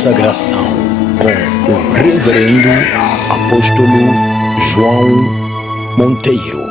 consagração com o reverendo apóstolo João Monteiro.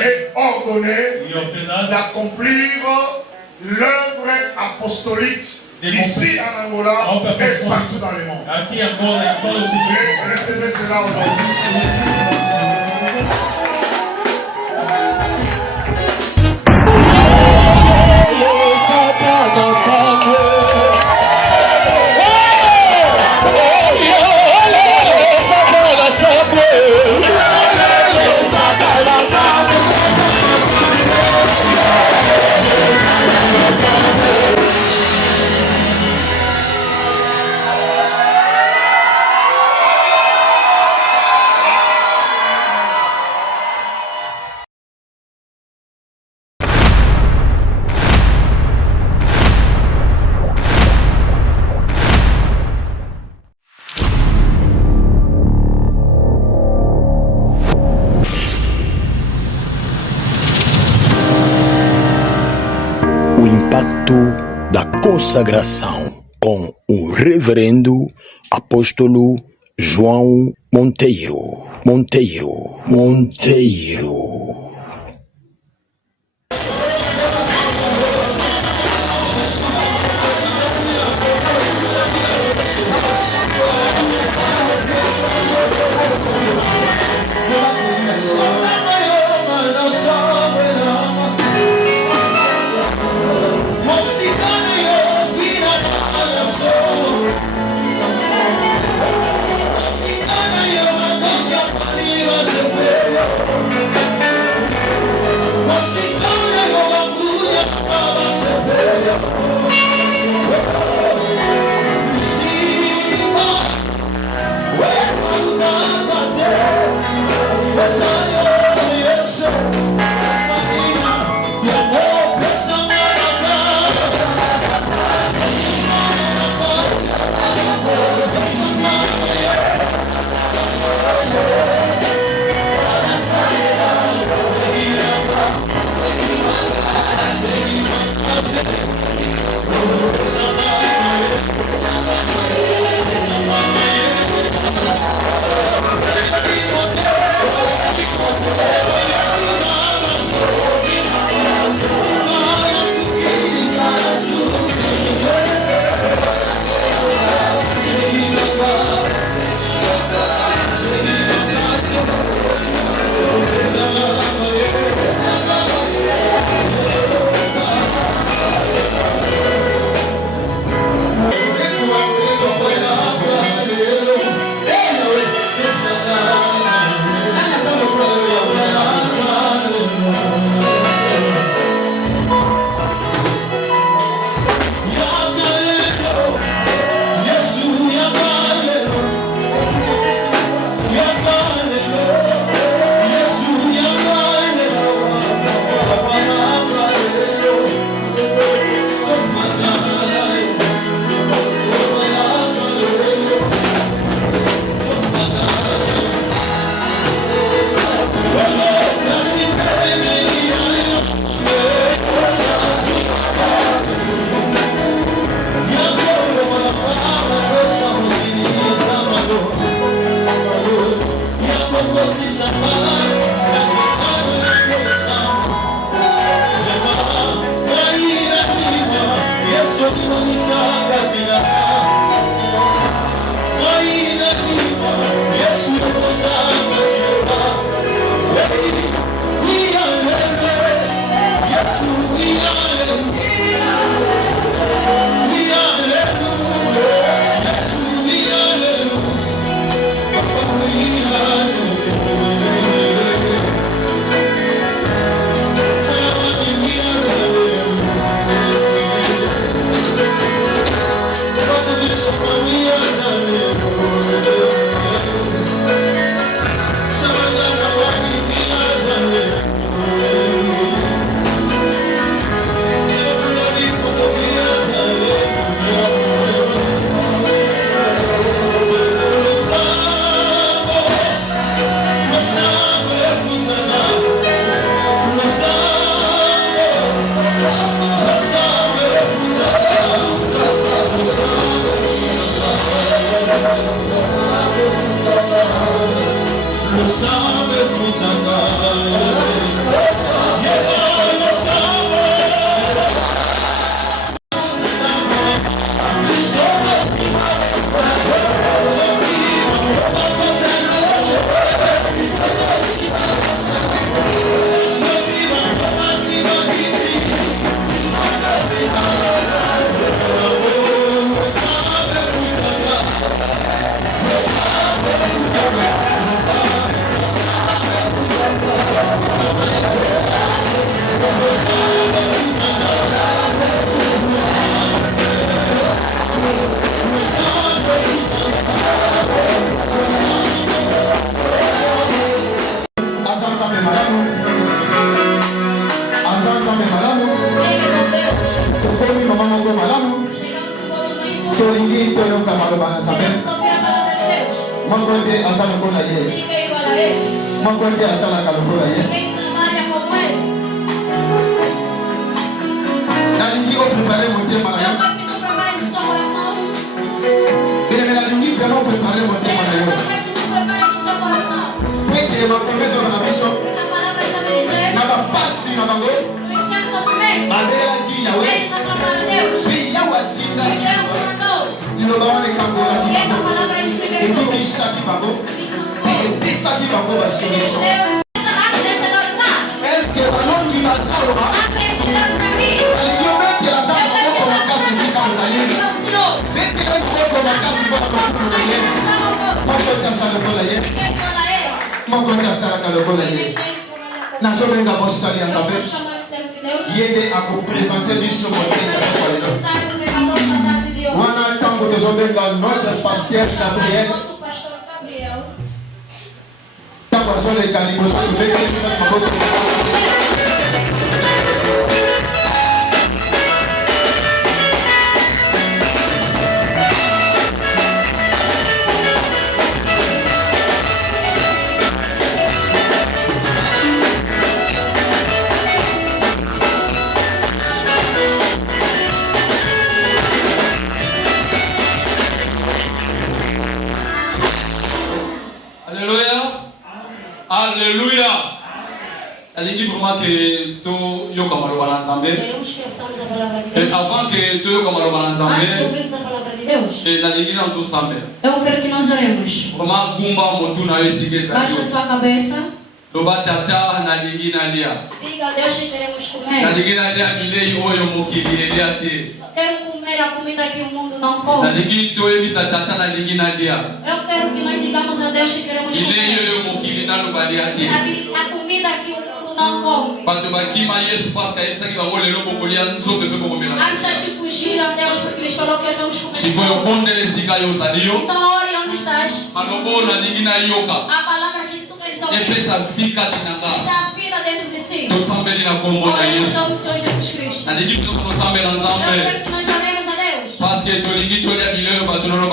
Et ordonné d'accomplir l'œuvre apostolique ici en Angola et partout dans le monde. Recevez cela aujourd'hui. O impacto da consagração com o reverendo apóstolo João Monteiro. Eu quero que nós oremos. Baixe a sua cabeça. Diga a Deus que queremos comer. Quero comer a comida que o mundo não come. Eu quero que nós digamos a Deus que queremos comer a comida que o mundo não come. Antes que fugiram a Deus porque eles falaram que nós vamos comer. Então ore onde estás. A palavra de tu queres ouvir. E dá vida dentro de si. Oremos ao Senhor Jesus Cristo. Eu quero que nós oremos a Deus.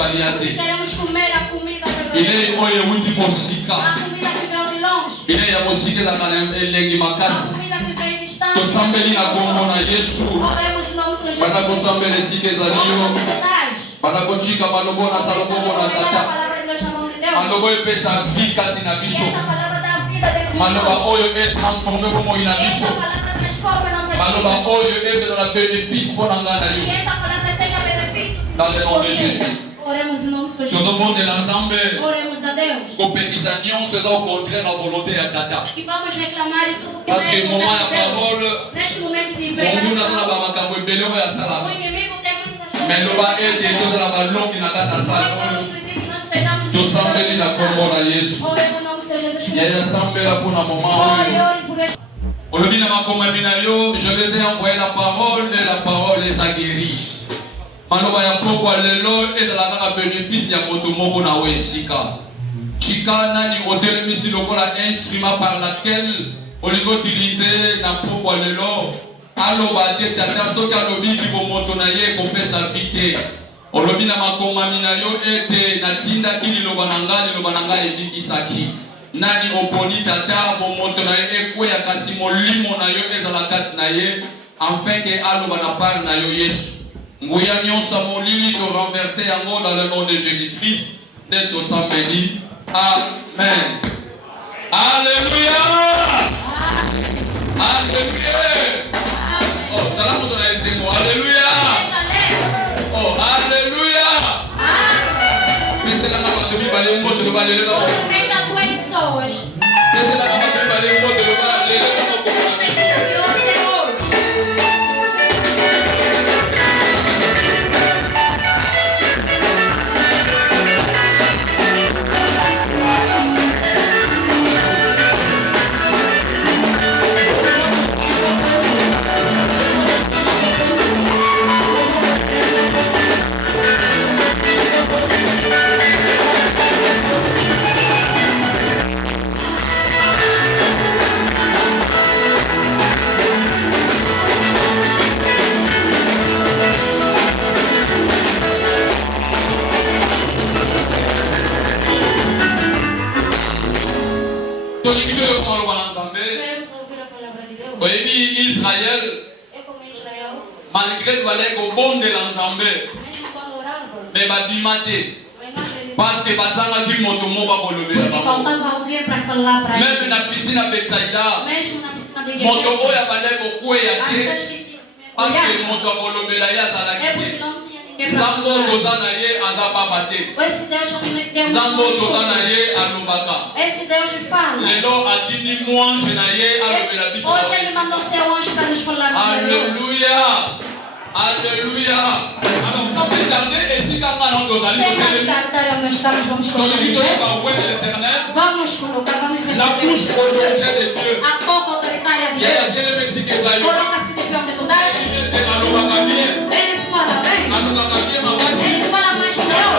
Porque queremos comer a comida verdadeira. A comida que veio de longe. A comida que veio distante. Oremos em nome do Senhor Jesus. Banakochika malobona salobona tata malobo epesa vika tina biso maloba oyo est transformé comme ina biso maloba oyo est dans la bénéfice pour ngana yo Dans le nom de Jésus. Oremos em nome do Senhor Nous Jesus. avons de l'ensemble. Oremos a Deus. Compétition, c'est au contraire la volonté à Tata. Que vamos reclamar de tudo que Parce que é le moment contra à Deus. parole, Neste momento de on pregação, nous a donné la makambo belé à o Salam. inimigo tem muitas coisas. Mais le bas est de toute la ballon qui n'a pas ta salle. Vamos pedir que nós sejamos Nous sommes bénis à Corbo à Yesu. Oremos em nome do Senhor Jesus Il y a Cristo. ensemble là pour un moment. Ore, ore por este. Aujourd'hui, je les ai envoyé la parole et la parole les a guéris. Maloba ya poko lelo ezalaka ka bénéfice ya moto moko na wesika. Chika nani otelemisi lokola instrument par laquelle on les utiliser na poko lelo. Aloba te tata soki alobi ki bomoto na ye kopesa vite. Olobi na makomami na yo ete natinda ki liloba na ngai ebikisaki. Nani oponi tata bomoto na ye ekweya kasi molimo na yo ezalaka na ye afin que aloba na part na yo Yesu. Nguya nyonsa molili to renverser yango dans le nom de Jésus-Christ. D'être au sang béni. Amen. Alléluia. Alléluia. Oh, salamu tuna esemo. Alléluia. Oh, alléluia. Pensez la capa de balé moto de balé là. Aumenta as tuas pessoas. Pensez la capa de balé moto de balé là. Queremos ouvir a palavra de Deus. Israël, É como Israel. malgré le bon de l'ensemble, Mesmo quando orava, mais badimate. mas não acreditava. Parce que bazanga ki moto moko kolobela Porque bango. faltava alguém para falar para ele. Même na piscine Betsaida, Mesmo na piscina de moto igreja. oyo abandaki kokweya As te pessoas que se parce que mergulhavam. moto akolobela ye É azalaki porque te. não tinha ninguém para Nzambe oyo falar. toza na ye aza papa te. Esse Deus não tem Deus. Nzambe oyo toza na ye alobaka. Esse Deus fala. Lelo atindi mwange na ye alobela biso. Hoje ele mandou seu anjo para nos falar. Alléluia. Alléluia. Alors ça peut tarder et si quand on doit Sem mais aller tardar, nós estamos, vamos dans le colocar. victoire par le de l'Éternel, Vamos colocar, vamos la bouche receber. protégée de Dieu. A boca autoritária de Il y a Deus. quel Mexique Zayo. Coloca-se de pé onde tu estás. Alobaka bien. Ele fala bem. Alobaka bien ma base. Ele fala mais que eu.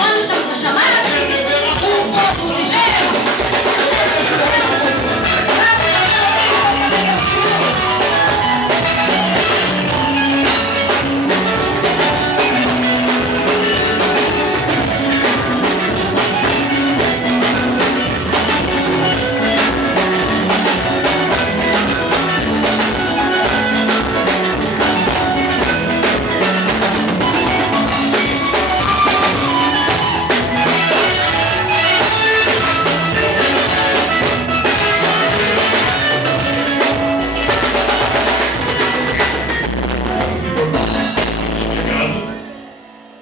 Quando estamos a chamar, o povo ligeiro.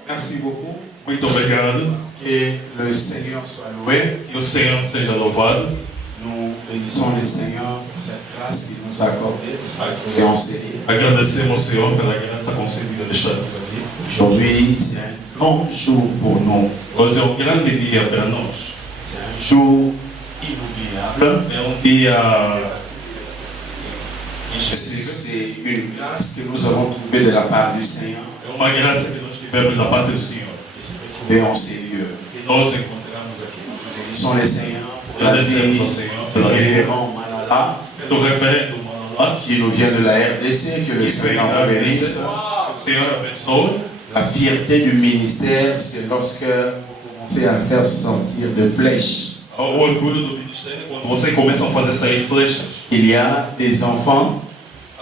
Merci beaucoup. Muito obrigado. Que le Seigneur soit loué. Que o Senhor seja louvado. Nous bénissons le Seigneur pour cette grâce qu'il nous a accordée de se retrouver en série. Agradecemos ao Senhor pela graça concedida de estarmos aqui. Aujourd'hui, c'est un grand jour pour nous. Hoje é um grande dia para nós. C'est un jour inoubliable. É dia inesquecível. C'est une grâce que nous avons trouvée de la part du Seigneur. É uma graça que nós tivemos da parte do Senhor. De se retrouver en ces lieux. Que nós encontramos aqui. Nous bénissons le Seigneur pour la vie Agradecemos ao Senhor du pela vida révérend Malala do reverendo Malala, qui nous vient de la RDC. Que le que vem Seigneur da nous bénisse. RDC. O Senhor abençoe. La fierté du ministère, c'est lorsque vous commencez à faire sortir de flèches. O orgulho do ministério é quando você começa a fazer sair flechas. Il y a des enfants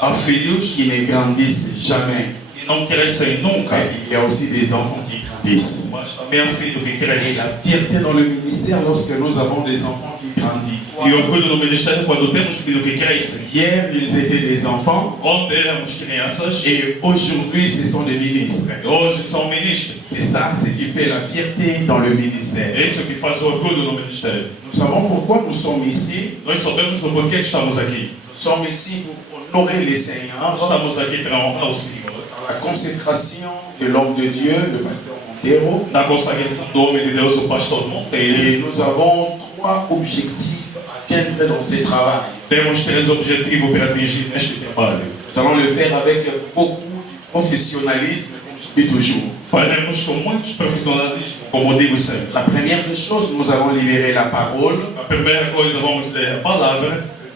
Há filhos qui ne grandissent jamais. que não crescem nunca, Mais il y a aussi des enfants qui grandissent. mas também há filhos que Et crescem. la fierté dans le ministère, lorsque nous avons des enfants qui grandissent. E o orgulho do ministério quando temos filhos que crescem. Hier, ils étaient des enfants. Ontem éramos crianças. Et aujourd'hui, ce sont des ministres. Hoje são ministros. C'est ça, ce qui fait la fierté dans le ministère. É isso que faz o orgulho do ministério. Nous savons pourquoi nous sommes ici. Nós sabemos do porquê que estamos aqui. Nous sommes ici pour honorer les Seigneurs. Estamos aqui para honrar o Senhor. La consécration de l'homme de Dieu, le pasteur Monteiro. Na consagração do homem de Deus, o pastor Monteiro. Et nous avons 3 objectifs à atteindre dans ce travail. Temos 3 objetivos para atingir neste trabalho. Nous allons le faire avec beaucoup de professionnalisme, comme je dis toujours. Faremos com muitos profissionalismo, como digo sempre. La première des choses, nous allons libérer la parole. A primeira coisa, vamos ler a palavra.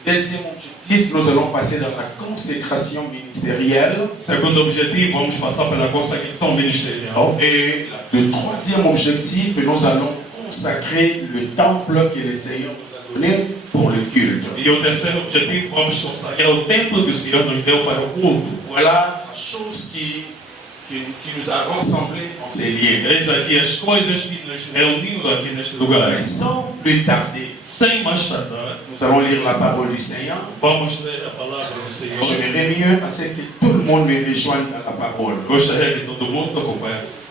Le deuxième objectif, nous allons passer dans la consécration ministérielle. Segundo objetivo, vamos passar pela consagração ministerial. Et le troisième objectif, nous allons consacrer le temple que le Seigneur nous a donné pour le culte. E o terceiro objetivo, vamos consagrar o templo que o Senhor nos deu para o culto. Voilà la chose qui nous a rassemblés en ces lieux. Eis aqui as coisas que nos reuniram aqui neste lugar. Mais sans plus tarder, Sem mais tardar, nous allons lire la parole du Seigneur. vamos ler a palavra do Senhor. J'aimerais mieux à ce que tout le monde me rejoigne dans la parole. Gostaria que todo mundo acompanhasse.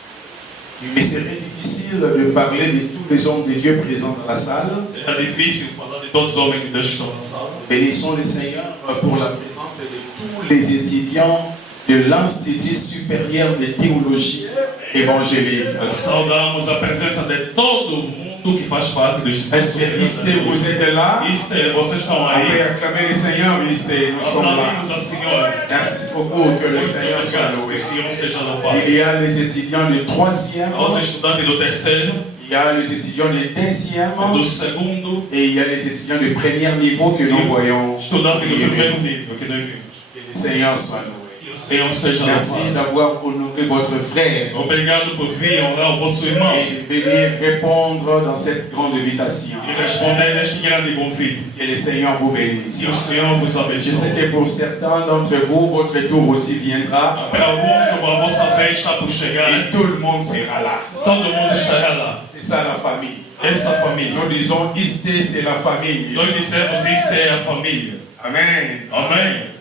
Il me serait difficile de parler de tous les hommes de Dieu présents dans la salle. Será difícil falar de todos os homens que Deus estão na sala. Bénissons le Seigneur pour la présence de tous les étudiants de l'Institut supérieur de théologie évangélique. Saudamos a presença de todo mundo que faz parte do Instituto. Est-ce que Isté, vous êtes là? Isté, vocês estão aí. Après, acclamez le Seigneur, Isté, nous sommes là. Aplaudimos a Senhora. Merci beaucoup, que le Seigneur soit Que loué. o Senhor seja louvado. Il y a les étudiants de 3e, Aos estudantes do terceiro, il y a les étudiants de 2e, do segundo, et il y a les étudiants de premier niveau que nous voyons. estudante do primeiro nível que nós vimos. Que le Seigneur soit loué. Que o Senhor seja Merci louvado. d'avoir honoré votre frère Obrigado por vir honrar o vosso irmão et venir répondre dans cette grande invitation. e responder neste grande convite. Que le Seigneur vous bénisse. Que o Senhor vos Je sais abençoe. que pour certains d'entre vous, votre tour aussi viendra Para alguns, a vossa vez está por chegar. et tout le monde sera là. Todo mundo estará lá. C'est ça la famille. Essa família. Nous disons Isté, c'est la famille. Nós dissemos isso é a família. Amen. Amém?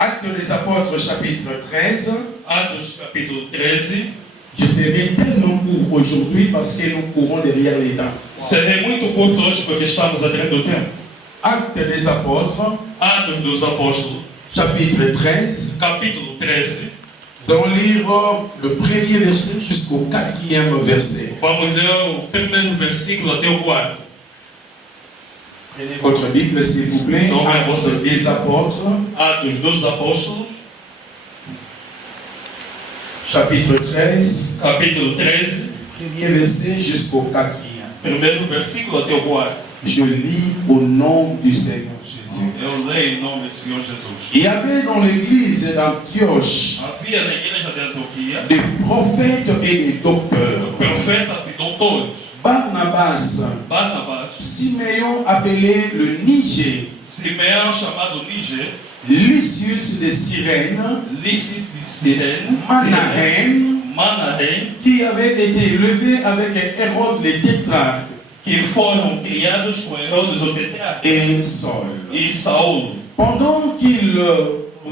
Actes des Apôtres, chapitre 13. Atos capítulo 13. Je serai tellement court aujourd'hui parce que nous courons derrière les temps. Serei muito curto hoje porque estamos atrás do tempo. Actes des Apôtres, Atos dos Apóstolos, chapitre 13. capítulo 13. Nous allons lire le premier verset jusqu'au 4e verset. Vamos ler o primeiro versículo até o quarto. Prenez votre Bible, s'il vous plaît. Non, mais Actes des Apôtres, Atos dos Apóstolos, chapitre 13, capítulo 13, premier verset jusqu'au 4e. primeiro versículo até o quarto. Je lis au nom du Seigneur Jésus. Eu leio em nome do Senhor Jesus. Il y avait dans l'église d'Antioche Havia na igreja de Antioquia des prophètes et des docteurs. profetas e doutores. Barnabas, Barnabas, Siméon appelé le Niger, Simeão chamado Níger, Lucius de Cyrène, Lícis de Cirene, Manahem, Manahem, qui avait été élevé avec Hérode le tétrarque, que foram criados com Herodes o tetrarca et Saul. e Saul, Pendant qu'ils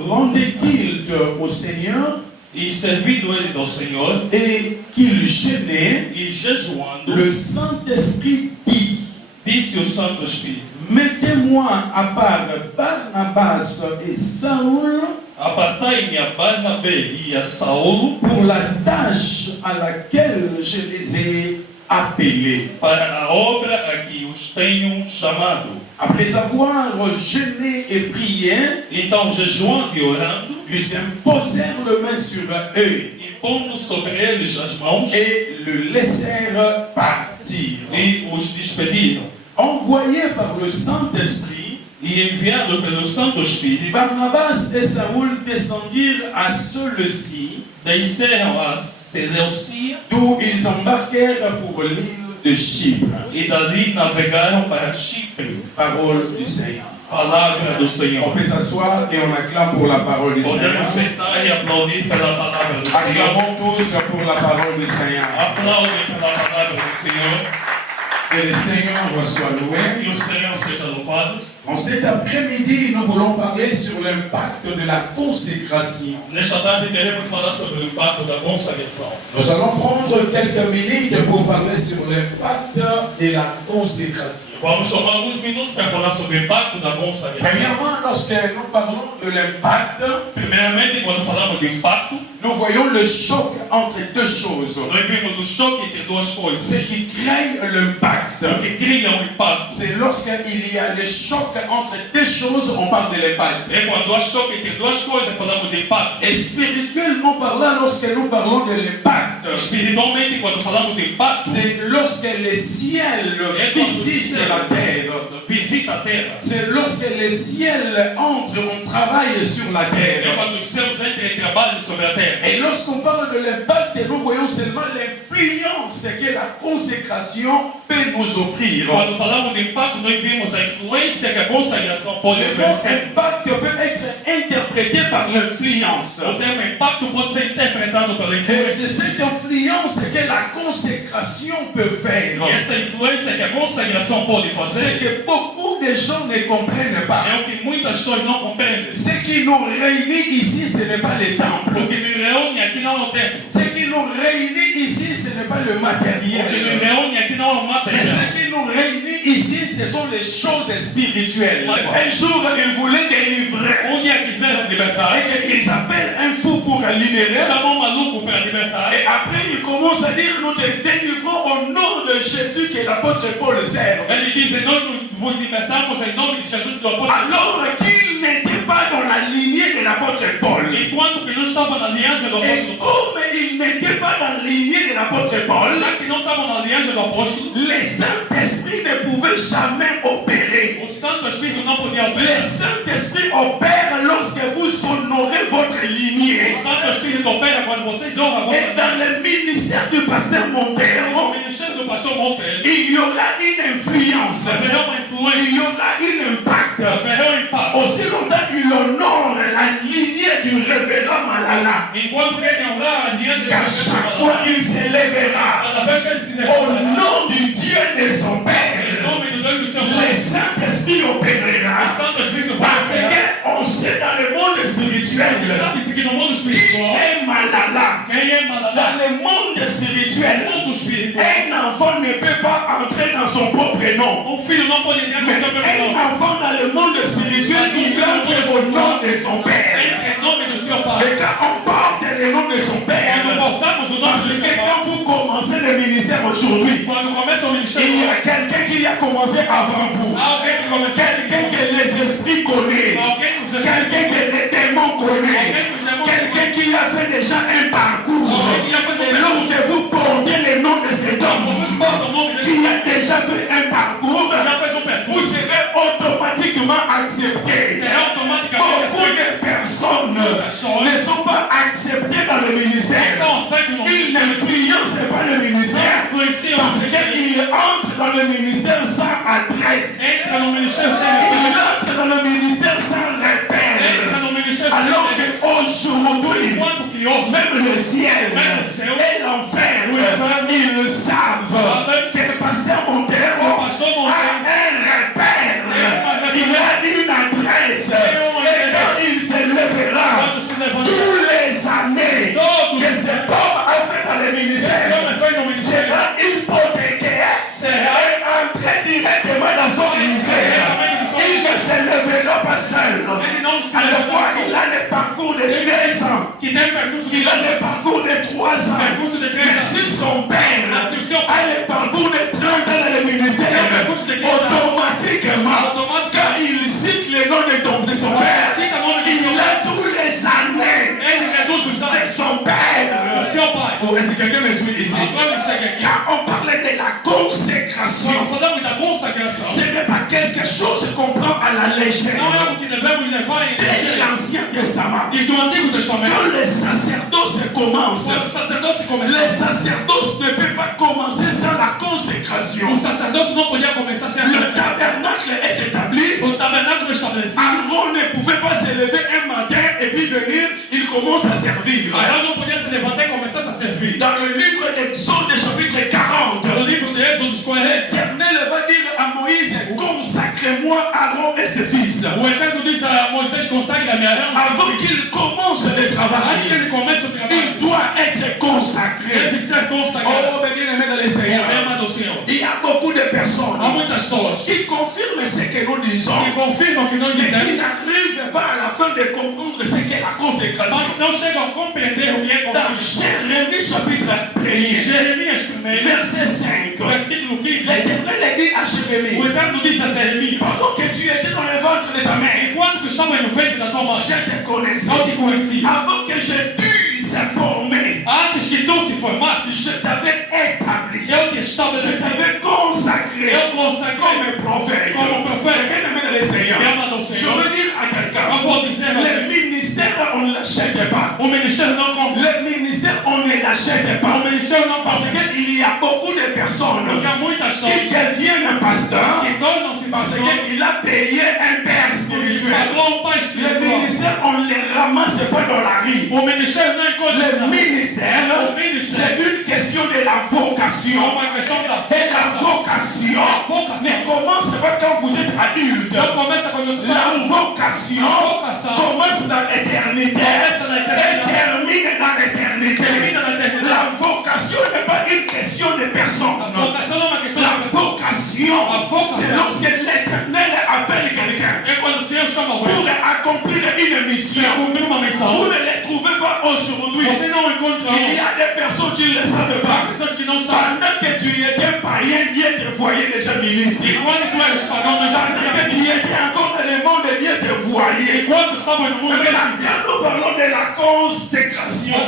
rendaient culte au Seigneur e servindo eles ao Senhor, et qu'ils jeûnaient, e jejuando, le Saint-Esprit dit: disse o Santo Espírito: mettez-moi à part Barnabas et Saül apartai-me a Barnabé e a Saulo pour la tâche à laquelle je les ai appelés. para a obra a que os tenham chamado. Après avoir jeûné et prié, Então, jejuando e orando, ils imposèrent le main sur eux impondo sobre eles as mãos et le laissèrent partir. e os despediram. Envoyés par le Saint-Esprit, E enviado pelo Santo Espírito, Barnabas et Saül descendirent à Seleucie, desceram a Seleucia d'où ils embarquèrent pour l'île de Chypre. e dali navegaram para Chipre. Parole du Seigneur. Palavra do On Senhor. peut s'asseoir et on acclame pour la parole du Seigneur. Podemos sentar e aplaudir pela palavra do Senhor. Acclamons tous pour la parole du Seigneur. Aplaudem pela palavra do Senhor. Que le Seigneur soit loué. Que o Senhor seja louvado. En cet après-midi, nous voulons parler sur l'impact de la consécration. Nesta tarde queremos falar sobre o impacto da consagração. Nous allons prendre quelques minutes pour parler sur l'impact de la consécration. Vamos tomar alguns minutos para falar sobre o impacto da consagração. Premièrement, lorsque nous parlons de l'impact, Primeiramente, quando falamos de impacto, nous voyons le choc entre deux choses. nós vemos o choque entre duas Ce coisas. qui crée l'impact, O que cria um impacto c'est lorsqu'il y a le choc entre deux choses, on parle de l'impact. é quando há choque entre duas coisas, falamos de impacto. Et spirituellement parlant, lorsque nous parlons de l'impact, Espiritualmente, quando falamos de impacto, c'est lorsque le ciel visite la terre. visita a terra. C'est lorsque le ciel entre, on travaille sur la É terre. quando os céus entram e trabalham sobre a terra. Et lorsqu'on parle de l'impact, nous voyons seulement l'influence que la consécration peut nous offrir. Quando falamos de impacto, nós vemos a influência que a consagração pode Le mot oferecer. impact peut être interprété par l'influence. O termo impacto pode ser interpretado pela Et influência. c'est cette influence que la consécration peut faire. E essa influência que a consagração pode C'est fazer que beaucoup de gens ne comprennent pas. é o que muitas pessoas não compreendem. Ce qui nous réunit ici, ce n'est pas le temple. O que nos reúne aqui não é o templo. Ce qui nous réunit ici, ce n'est pas le O que nos matériel. reúne aqui não é o Mais material. ce qui nous réunit ici, ce sont les choses spirituelles. Un jour, ils voulaient délivrer. Dia quiseram libertar, Et ils appellent un fou pour libérer. chamam maluco para libertar. Et après, ils commencent à dire, nous te délivrons au nom de Jésus que l'apôtre Paul sert. Eles dizem, nós vos libertamos em nome de Jesus do apóstolo. Alors qu'ils n'étaient pas dans la lignée de l'apôtre Paul. Enquanto que não estava na aliança do Et apóstolo, comme ils n'étaient pas dans la lignée de l'apôtre Paul, já que não estavam na aliança do apóstolo, le Saint-Esprit ne pouvait jamais opérer. o Santo Espírito não podia Le operar. Saint-Esprit opère lorsque vous honorez votre lignée. O Santo Espírito opera quando vocês honram a Et vossa dans le ministère du pasteur O Montero, ministério do pastor Monteiro il y aura une influence. haverá uma influência, Il y aura un impact. haverá um impacto. Aussi longtemps qu'il honore la lignée du révérend Malala, Enquanto ele honrar a aliança qu'à chaque fois il s'élèvera cada vez que ele se au levantará, nom du Dieu de son em Père, nome do Deus do seu le Pai, Saint-Esprit o opérera. Santo Espírito vai Parce operar. qu'on sait dans le monde spirituel, Sabe-se que no mundo qui espiritual, est Malala. quem é Dans Malalá, le monde spirituel, no mundo espiritual, un enfant ne peut pas entrer dans son propre nom. filho não pode entrar no Mais seu un próprio nome. enfant dans le monde spirituel, il entre au nom de son Père. Entra em nome do seu Pai. Et quand on porte le nom de son Père, Quando voltamos o nome parce do que seu Pai, quand vous commencez le ministère aujourd'hui, quando começa o il y ministério, a quelqu'un qui a commencé avant vous. alguém que começou, Quelqu'un que les esprits connaissent. alguém que os Quelqu'un que les démons connaissent. Quelqu'un qui a fait déjà un parcours. Et lorsque vous portez le nom de cet homme qui a déjà fait un parcours, já fez percurso, vous serez automatiquement accepté. será automaticamente Beaucoup aceito. de personnes ne sont pas acceptées dans le ministère. São aceitos no Ils ministério, n'influencent pas le ministère influenciam o parce ministério, qu'ils entrent dans le ministère sans adresse. entra no ministério sem Ils reparo, entrent dans le ministère sans repère. entra no ministério sem Alors reparo. qu'aujourd'hui, Enquanto que hoje, même le ciel et l'enfer, ils savent que le pasteur Montero a un repère. Il a une adresse. Et quand il se lèvera, quando se levantar, tous les années que cet homme a fait dans le esse ministère, homem foi no ministério, sera une hypothèque será et entrer directement dans son ministère. Il ne se lèvera pas seul. ele não se À la fois, levanta, il a le parcours de 2 ans. que tem percurso de Il a le parcours de 3 ans. percurso de 3 Mais anos. si son père a le parcours de 30 ans dans le ministère, automatiquement, quand il cite le nom de son père, il a tous les années Ele reduz os de anos son père. do seu Pai. Oh, est-ce que quelqu'un me suit ici? Agora me segue aqui. Quand on parlait de la consécration, Quando falamos da consagração, ce n'est pas quelque chose qu'on prend à la légère. não é algo que devemos levar em Dès l'Ancien Testament, Diz do Antigo Testamento, quand le sacerdoce commence, quando o sacerdócio le começou, sacerdoce ne peut pas commencer sans la consécration. o sacerdócio não podia começar sem a Le consagração. tabernacle est établi. O tabernáculo estabelecido, Aaron ne pouvait pas se lever un matin et puis venir, il commence à servir. Arão não podia se levantar e começar a servir. Dans le livre d'Exode chapitre 40, No livro de Êxodo, l'Éternel arrange-bise. Avant qu'il commence le travail, il doit être consacré. Oh, mais bien aimé dans les Seigneurs, il y a beaucoup de personnes qui confirment ce que nous disons, mais qui n'arrivent pas à la fin de comprendre ce qu'est la consécration. Dans Jérémie chapitre 1, verset 5, l'Éternel a dit à Jérémie, pendant que tu étais dans le ventre de ta mère, je te connaissais. Avant que je t'eusse formé, je t'avais établi, je t'avais consacré comme prophète. Bien-aimé dans les Seigneurs, je veux dire à quelqu'un, le ministère on ne l'achète pas. Le ministère on ne l'achète pas. Parce qu'il y a beaucoup de personnes qui deviennent pasteurs parce qu'il a payé un père spirituel. Le ministère on ne les ramasse pas dans la rue. Le ministère c'est une question de la vocation. Et la vocation ne commence pas quand vous êtes adulte. La vocation commence dans l'éternité et termine dans l'éternité. La vocation n'est pas une question de personne. La vocation, c'est lorsque l'Éternel appelle quelqu'un pour accomplir une mission. Vous ne les trouvez pas aujourd'hui. Il y a des personnes qui ne le savent pas. Pendant que tu étais païen, Dieu te voyait déjà ministre. Pendant que tu étais encore dans le monde, Dieu te voyait. Quand nous parlons de la consécration,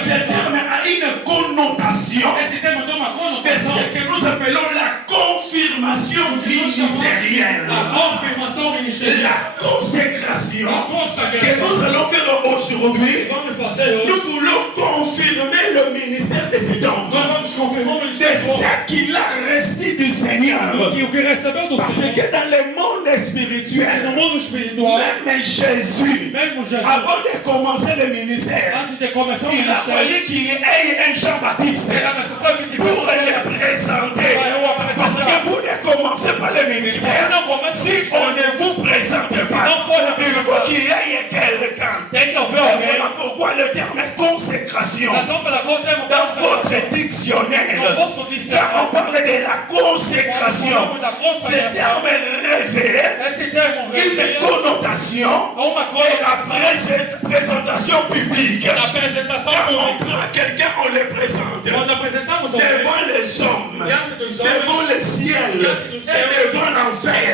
ce terme a une connotation de ce que nous appelons la confirmation ministérielle. La consécration que nous allons faire aujourd'hui, nous voulons confirmer le ministère de cet homme, de ce qu'il a reçu du Seigneur. Parce que dans le monde spirituel, même Jésus, avant de commencer le ministère, il a fallu qu'il ait un Jean-Baptiste pour le présenter. Parce que vous ne commencez pas le ministère si on ne vous présente pas. Il faut qu'il y ait quelqu'un. Voilà pourquoi le terme consécration dans votre dictionnaire, quand on parle de la consécration, ce terme revêt une connotation et la présentation publique. Quand on prend quelqu'un, on le présente devant les hommes, devant le ciel et devant l'enfer.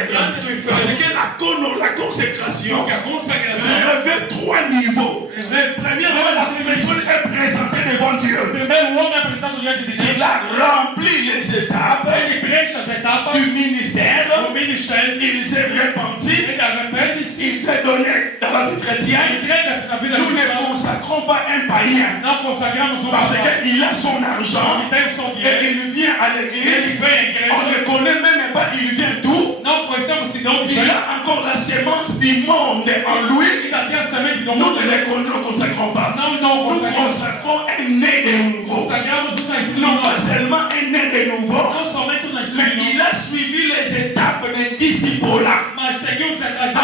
Parce que la consécration revêt 3 niveaux. Premièrement, la personne est présentée devant Dieu. Il a rempli les étapes du ministère. Il s'est repenti. Il s'est donné dans la vie chrétienne. Nous ne consacrons pas un païen parce qu'il a son argent et il vient à l'église. On ne connaît même pas il vient d'où. Il a encore la sémence du monde en lui. Nous ne le consacrons pas. Nous consacrons un né de nouveau. Non pas seulement un né de nouveau, mais il a suivi les étapes de disciple-là.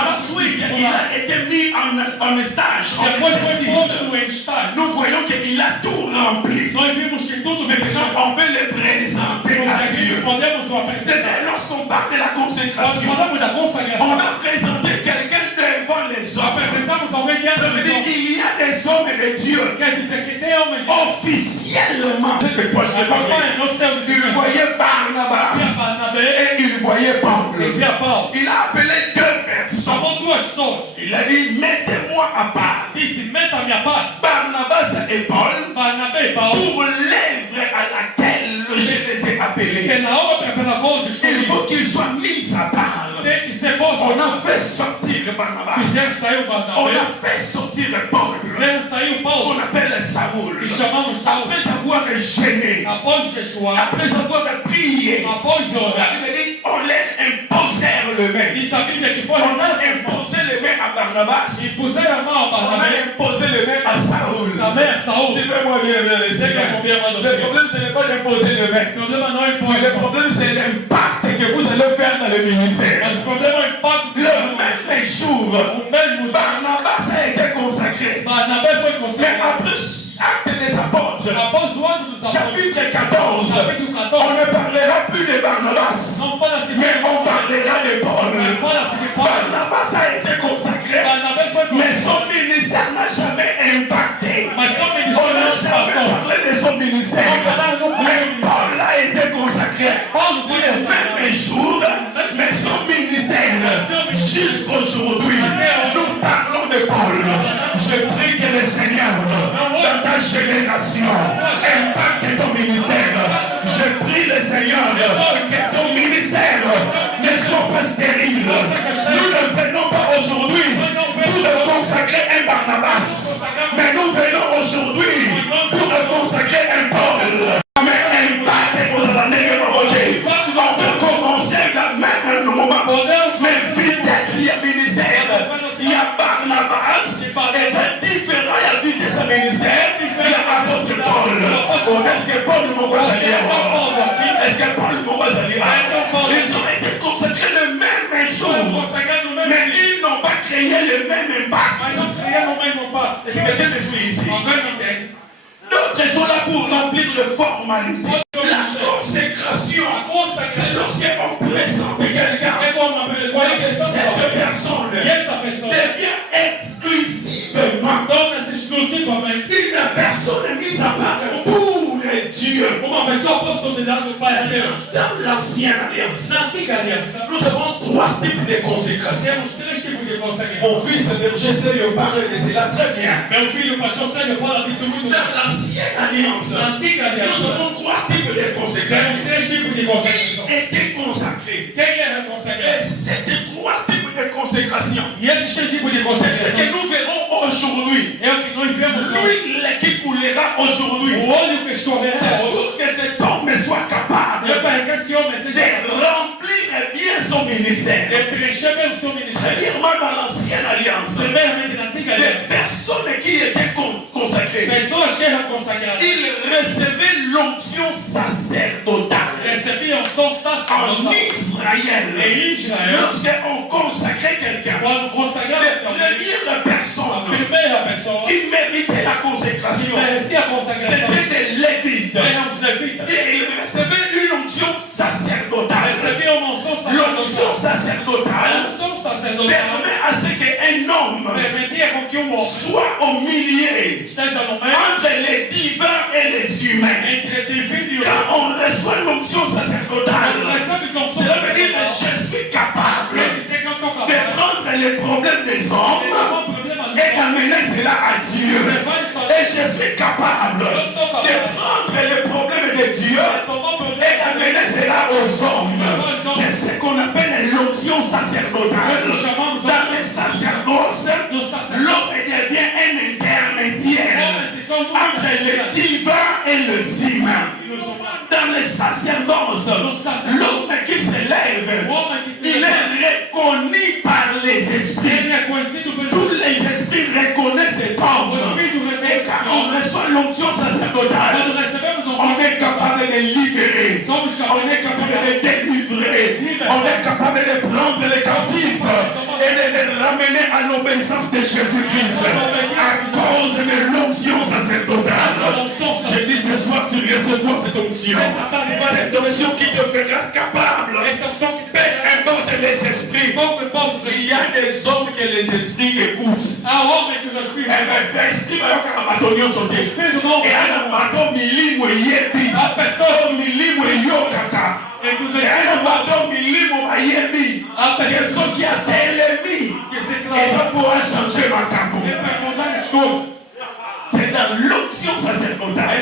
Ensuite, il a été mis en stage, en exercice. Nous voyons qu'il a tout rempli. Maintenant, on peut le présenter à Dieu. Lorsqu'on parle de la consécration, on a présenté quelqu'un devant les hommes. Ça veut dire qu'il y a des hommes de Dieu officiellement. C'est quoi je veux parler? Il voyait Barnabas et il voyait Paul. Il a appelé 2 personnes. Il a dit mettez-moi à part Barnabas et Paul pour l'œuvre à laquelle je les ai appelés. Il faut qu'ils soient mis à part. On a fait sortir Barnabas. On a fait sortir Paul. On appelle Saoul. Après avoir gêné, après avoir prié, on leur imposait le main. On a imposé le main à Barnabas. On a imposé le main à Saoul. Suivez-moi bien, le Seigneur. Le problème, ce n'est pas d'imposer le main. Le problème, c'est l'impact que vous allez faire dans le ministère. Le main Barnabas a été consacré. Mais après Actes des Apôtres, chapitre 14, on ne parlera plus de Barnabas, mais on parlera de Paul. Barnabas a été consacré, mais son ministère n'a jamais impacté. On n'a jamais parlé de son ministère. Mais Paul a été consacré le même jour, mais son ministère, jusqu'aujourd'hui, nous parlons de Paul. Je prie que le Seigneur, dans ta génération, impacte ton ministère. Je prie le Seigneur que ton ministère ne soit pas stérile. Nous ne venons pas aujourd'hui pour consacrer un Barnabas, mais nous venons aujourd'hui pour consacrer un Paul. Mais impacte vos années de côté. On peut commencer le même moment, mais vitesse, il y a ministère, il y a Barnabas, et c'est différent, il y a vitesse à ministère, il y a apôtre Paul. Est-ce que Paul nous voit salir? Est-ce que Paul nous voit salir? Ils ont été consacrés le même jour, mais ils n'ont pas créé le même impact. Est-ce que quelqu'un me suit ici? D'autres sont là pour remplir de formalités. La consécration, c'est lorsqu'on présente quelqu'un et que cette personne devient exclusivement une personne mise à part pour Dieu. Dans l'ancienne alliance, nous avons trois types de consécration. Mon fils Jésus parle de cela très bien. Dans l'ancienne alliance, nous avons trois types de consécration. Qui étaient consacrés? Et ces trois types de consécration, c'est ce que nous verrons aujourd'hui. L'huile qui coulera aujourd'hui, c'est pour que cet homme soit capable de remplir bien son ministère. Premièrement, dans l'ancienne alliance, les personnes qui étaient consacrées, ils recevaient l'onction sacerdotale. En Israël, lorsqu'on consacrait quelqu'un, les premières personnes qui méritaient la consécration, c'était des Lévites. Et ils recevaient une onction sacerdotale. L'onction sacerdotale permet à ce qu'un homme soit au milieu entre les divins et les humains. Quand on reçoit l'onction sacerdotale, cela veut dire que je suis capable de prendre les problèmes des hommes et d'amener cela à Dieu. Et je suis capable de prendre les problèmes de Dieu et d'amener cela aux hommes. C'est ce qu'on appelle l'onction sacerdotale. Dans le sacerdoce, l'homme devient un intermédiaire entre les divins et les humains. Dans le sacerdoce, l'homme qui s'élève, il est reconnu par les esprits. Tous les esprits reconnaissent cet homme. Et quand on reçoit l'onction sacerdotale, on est capable de libérer, on est capable de délivrer, on est capable de prendre les captifs et de les ramener à l'obéissance de Jésus-Christ à cause de l'onction sacerdotale. Je dis ce soir, tu recevras cette onction. Cette onction qui te fera capable, peu importe les esprits. Il y a des hommes que les esprits écoutent. Esprit va y sauter. Et à bateau milimo yebi. Milimo yokaka. Et à bateau milimo yebi. Que ce qui a fait l'ennemi, et ça pourra changer ma campo. C'est dans l'onction sacerdotale.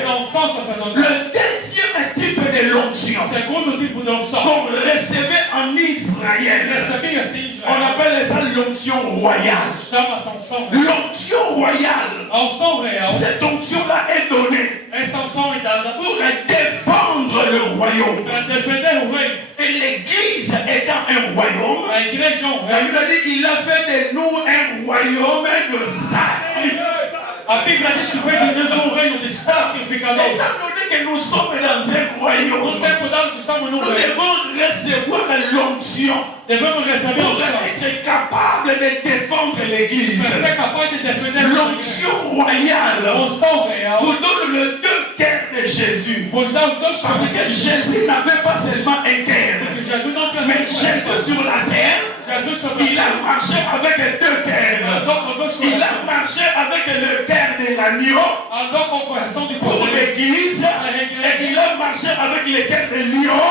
Le deuxième type de l'onction qu'on recevait en Israël, on appelle ça l'onction royale. L'onction royale, cette onction-là est donnée pour défendre le royaume. Et l'Église étant un royaume, il a fait de nous un royaume de sacrifice. Étant donné que nous sommes dans un royaume, nous devons recevoir l'onction pour être capable de défendre l'église. L'onction royale vous donne le deux cœurs de Jésus. Parce que Jésus n'avait pas seulement un cœur, mais Jésus sur la terre, il a marché avec deux cœurs. Il a marché avec le cœur de l'agneau pour l'église, et il a marché avec le cœur de lion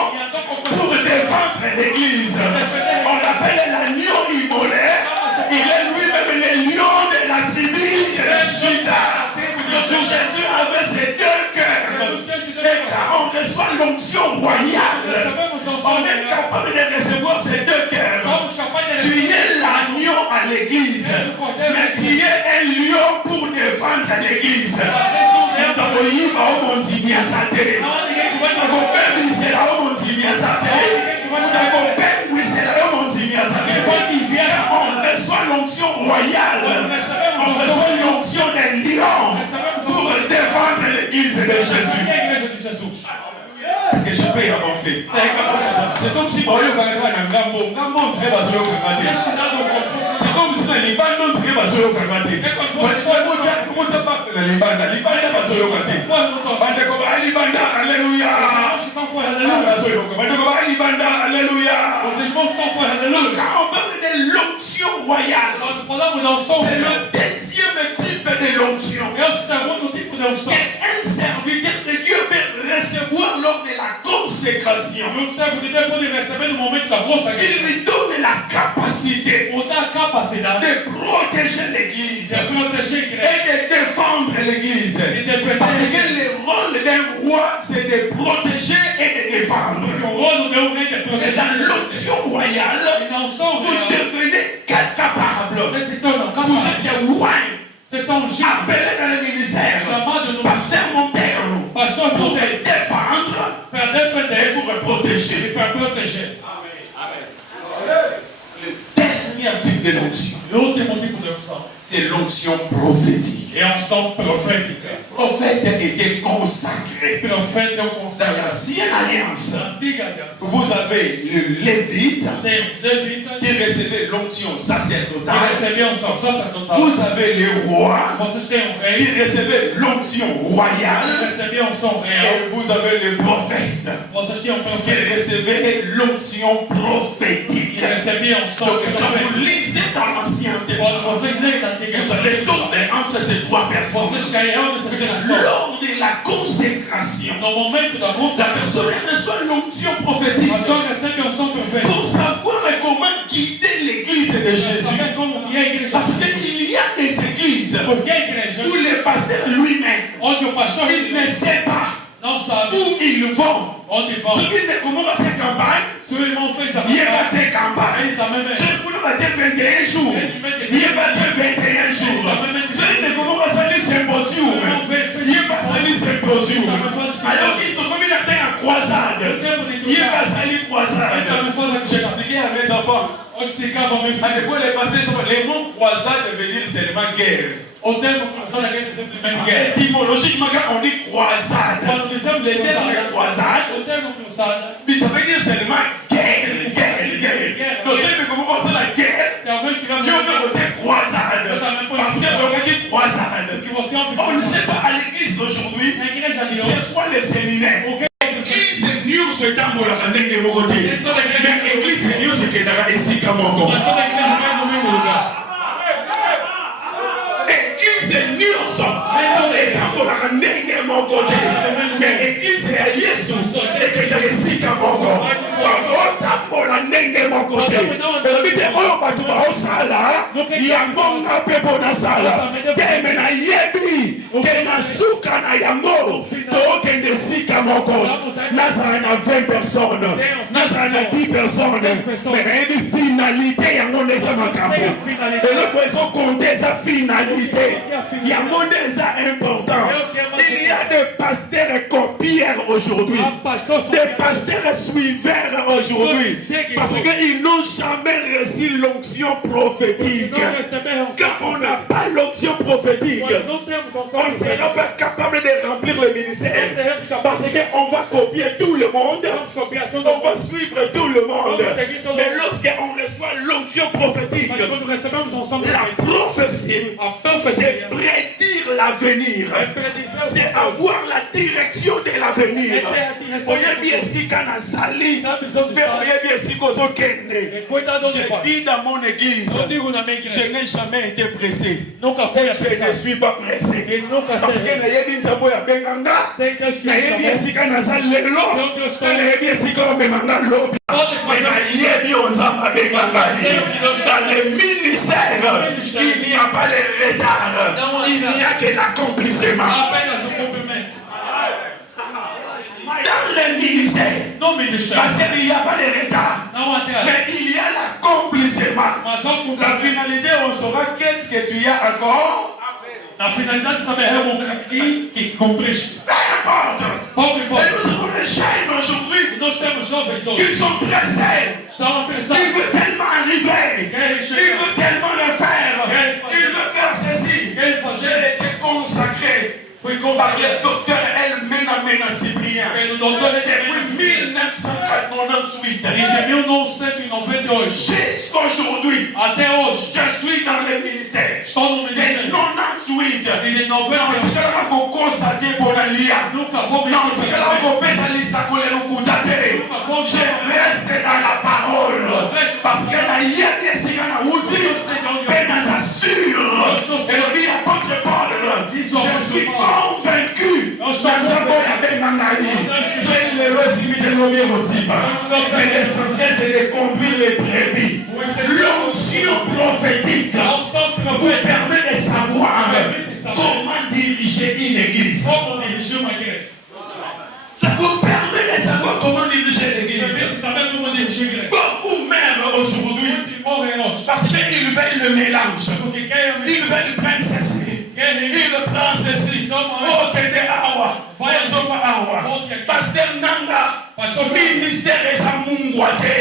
pour défendre l'église. On l'appelle l'agneau immolé. Il est lui-même le lion de la tribu de Juda. Donc Jésus avait ces deux cœurs. Et quand on reçoit l'onction royale, on est capable de recevoir ces deux cœurs. Tu es l'agneau à l'église, mais tu es un lion pour défendre l'église. On reçoit l'onction royale, on reçoit l'onction d'un lion pour défendre l'église de Jésus. Est-ce que je peux avancer? C'est comme si on avait un gambo, c'est comme si les bandes ne pas sur le caractère. Alléluia. Quand on parle de l'onction royale, c'est le deuxième type de l'onction qu'un serviteur de Dieu peut recevoir lors de la consécration. Il lui donne la capacité de protéger l'église et de défendre l'église. Parce que le rôle d'un roi, c'est de protéger et de défendre. Et dans l'onction royale, vous devenez capable. Vous êtes roi. Appelé dans le ministère, pasteur Montero, pour défendre et pour protéger. Le dernier type de l'onction, c'est l'onction prophétique. Prophète était consacré. Dans l'ancienne alliance, vous avez le Lévite qui recevait l'onction sacerdotale. Vous avez le roi qui recevait l'onction royale. Et vous avez le prophète qui recevait l'onction prophétique. Donc quand vous lisez dans l'Ancien Testament, vous allez tomber entre ces trois personnes. Lors de la consécration, la personne reçoit l'onction prophétique pour savoir comment guider l'église de Jésus. Parce qu'il y a des églises où le pasteur lui-même, il ne sait pas où ils vont. Celui de comment on va faire campagne, il va faire campagne. Celui va faire 21 jours, il va faire 21 jours. Celui de comment on va salir symposium, il va salir symposium. Alors qu'il comme il a fait en croisade, il va salir croisade. J'expliquais à mes enfants. À des fois les pasteurs, les mots croisade veut dire seulement guerre. Étymologiquement, quand on dit croisade, le terme croisade, puis ça veut dire seulement guerre. Donc, comment on dit la guerre, nous on dit croisade. Parce qu'on dit croisade. On ne sait pas à l'église d'aujourd'hui, c'est quoi le séminaire? L'église est nue ce temps pour la année de mon côté. Mais l'église est nue ce qui est dans la ici comme mon corps. Église nyonso etambolaka ndenge moko te, mais église ya Yesu ekendaka esika moko otambola ndenge moko te. elobi te oyo bato baosala yango nga mpe mpo nasala te, me nayebi ke na suka na yango tookende esika moko. nazala na 20 personnes, nazala na 10 personnes, me nayebi finalité yango nde eza makambo. eloko ezokonte eza finalité yango nde eza important. Il y a des pasteurs copieurs aujourd'hui, des pasteurs suiveurs aujourd'hui, parce qu'ils n'ont jamais reçu l'onction prophétique. Quand on n'a pas l'onction prophétique, on ne sera pas capable de remplir le ministère. Parce qu'on va copier tout le monde. On va suivre tout le monde. Mais lorsqu'on reçoit l'onction prophétique, la prophétie, c'est prédire l'avenir. C'est avoir la direction de l'avenir. Je dis dans mon église, je n'ai jamais été pressé. Je ne suis pas pressé. Parce que dans le ministère, il n'y a pas le retard, il n'y a que l'accomplissement. Dans le ministère, parce qu'il n'y a pas de retard, mais il y a l'accomplissement. La finalité, on saura qu'est-ce que tu as encore. La finalità di sapere che comprisce. Pouco importa. Et nous avons des jeunes aujourd'hui qui sont pressés. Ils veulent tellement arriver. Ils veulent tellement le faire. Ils veulent faire ceci. J'ai été consacré par le docteur Elmena Cyprien depuis 1998. Jusqu'aujourd'hui, je suis dans le ministère. Et 98. Je reste dans la parole. Parce que je suis convaincu. Mais l'essentiel c'est de conduire les brebis. L'onction prophétique vous permet de savoir comment diriger une église. Ça vous permet de savoir comment diriger l'église. Beaucoup même aujourd'hui, parce qu'ils veulent le mélange. Ils veulent prendre ceci. Ils prennent ceci. Oh, Kede Awa. Awa. Pasteur Nanga. Ministère et Samungwate.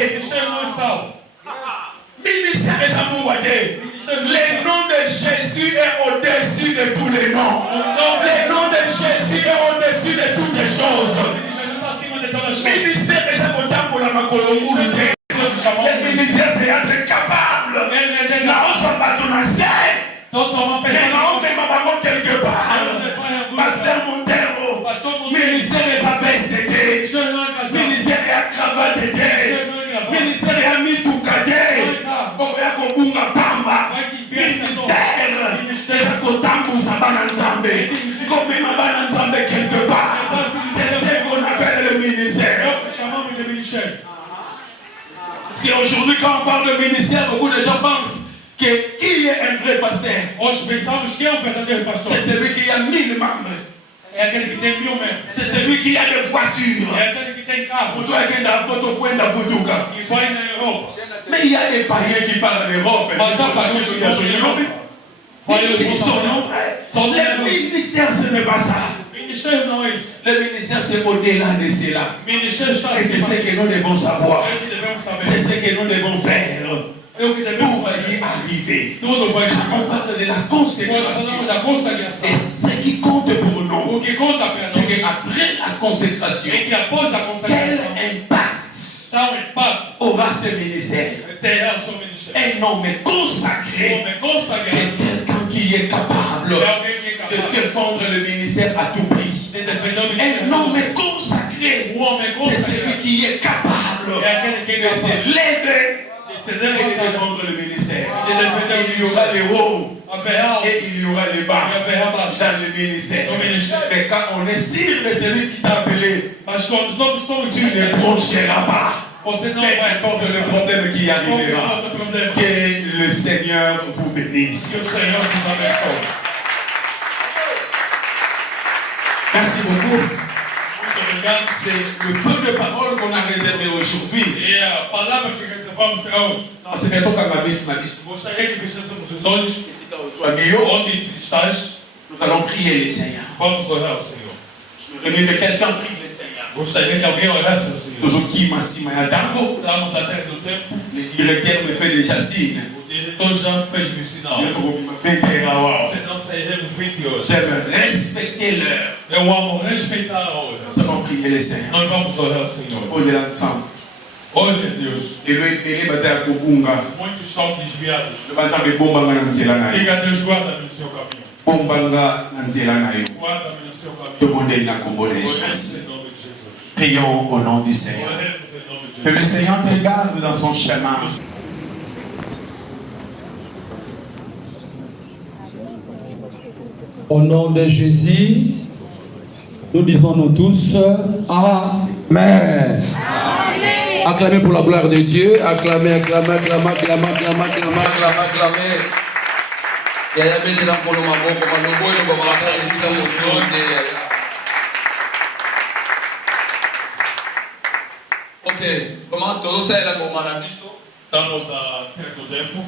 Ministère et Samungwate. Le nom de Jésus est au-dessus de tous les noms. Le nom de Jésus est au-dessus de toutes les choses. Ministère et Samungwate pour la Makolomou. Le ministère c'est être capable. Là, on soit pas ton assiette. Mais non, mais maman quelque part. Pasteur Montero. Ministère et sa veste d'été. Ministère et à cravate d'été. Ministère et à mitoukade. Oya kobunga pamba. Ministère et à kotambu sabananzambe. Comme ma bananzambe quelque part. C'est ce qu'on appelle le ministère. Parce qu'aujourd'hui, quand on parle de ministère, beaucoup de gens pensent que qui est un vrai pasteur? C'est celui qui a 1000 membres. C'est celui qui a des voitures. Mais il y a des païens qui parlent d'Europe. Ils sont nombreux. Le ministère, ce n'est pas ça. Le ministère, c'est au-delà de cela. Et c'est ce que nous devons savoir. C'est ce que nous devons faire pour y arriver. On parle de la consécration. Et ce qui compte pour nous, c'est qu'après la consécration, quel impact aura ce ministère? Un homme consacré, c'est quelqu'un qui est capable de défendre le ministère à tout prix. Un homme consacré, c'est celui qui est capable de se lever et de défendre le ministère. Il y aura les hauts et il y aura les bas dans le ministère. Mais quand on est sûr de celui qui t'a appelé, tu ne broncheras pas. Peu importe le problème qui arrivera, que le Seigneur vous bénisse. Merci beaucoup. C'est le peu de paroles qu'on a réservé aujourd'hui. Non, c'est pas comme ma vis. Nous allons prier le Seigneur. Je veux que quelqu'un prie le Seigneur. Toujours qui m'a si le directeur me fait déjà signe. J'aime respecter l'heure. Nous allons prier le Seigneur. On est ensemble. Et le est basé à Kobunga. Le basé à Bombanga Nanzela Nayo. Bombanga Nanzela Nayo. Demandez la convalescence. Prions au nom du Seigneur. Que le Seigneur te garde dans son chemin. Au nom de Jésus, nous disons nous tous Amen. Acclamez pour la gloire de Dieu. Acclamez, acclamez, acclamez, acclamez, acclamez, acclamez, acclamez. Ok, comment tout ça est là pour Manabiso? Estamos a perto tempo.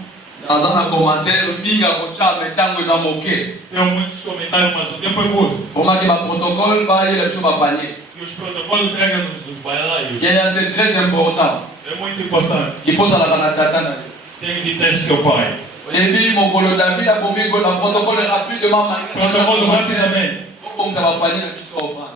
Dans un commentaire, minga kocha metango za moke. Tem muitos comentários, mas o tempo é curto. Comment que ma protocole va aller là-dessus va panier. E os protocolos pegam os bailarins. C'est très important. É muito importante. Il faut ça la canatata. Tem que ter seu pai. Au début, mon colo David a promis que le protocole rapidement. Protocolo rapidamente. Comme ça va panier là-dessus au front.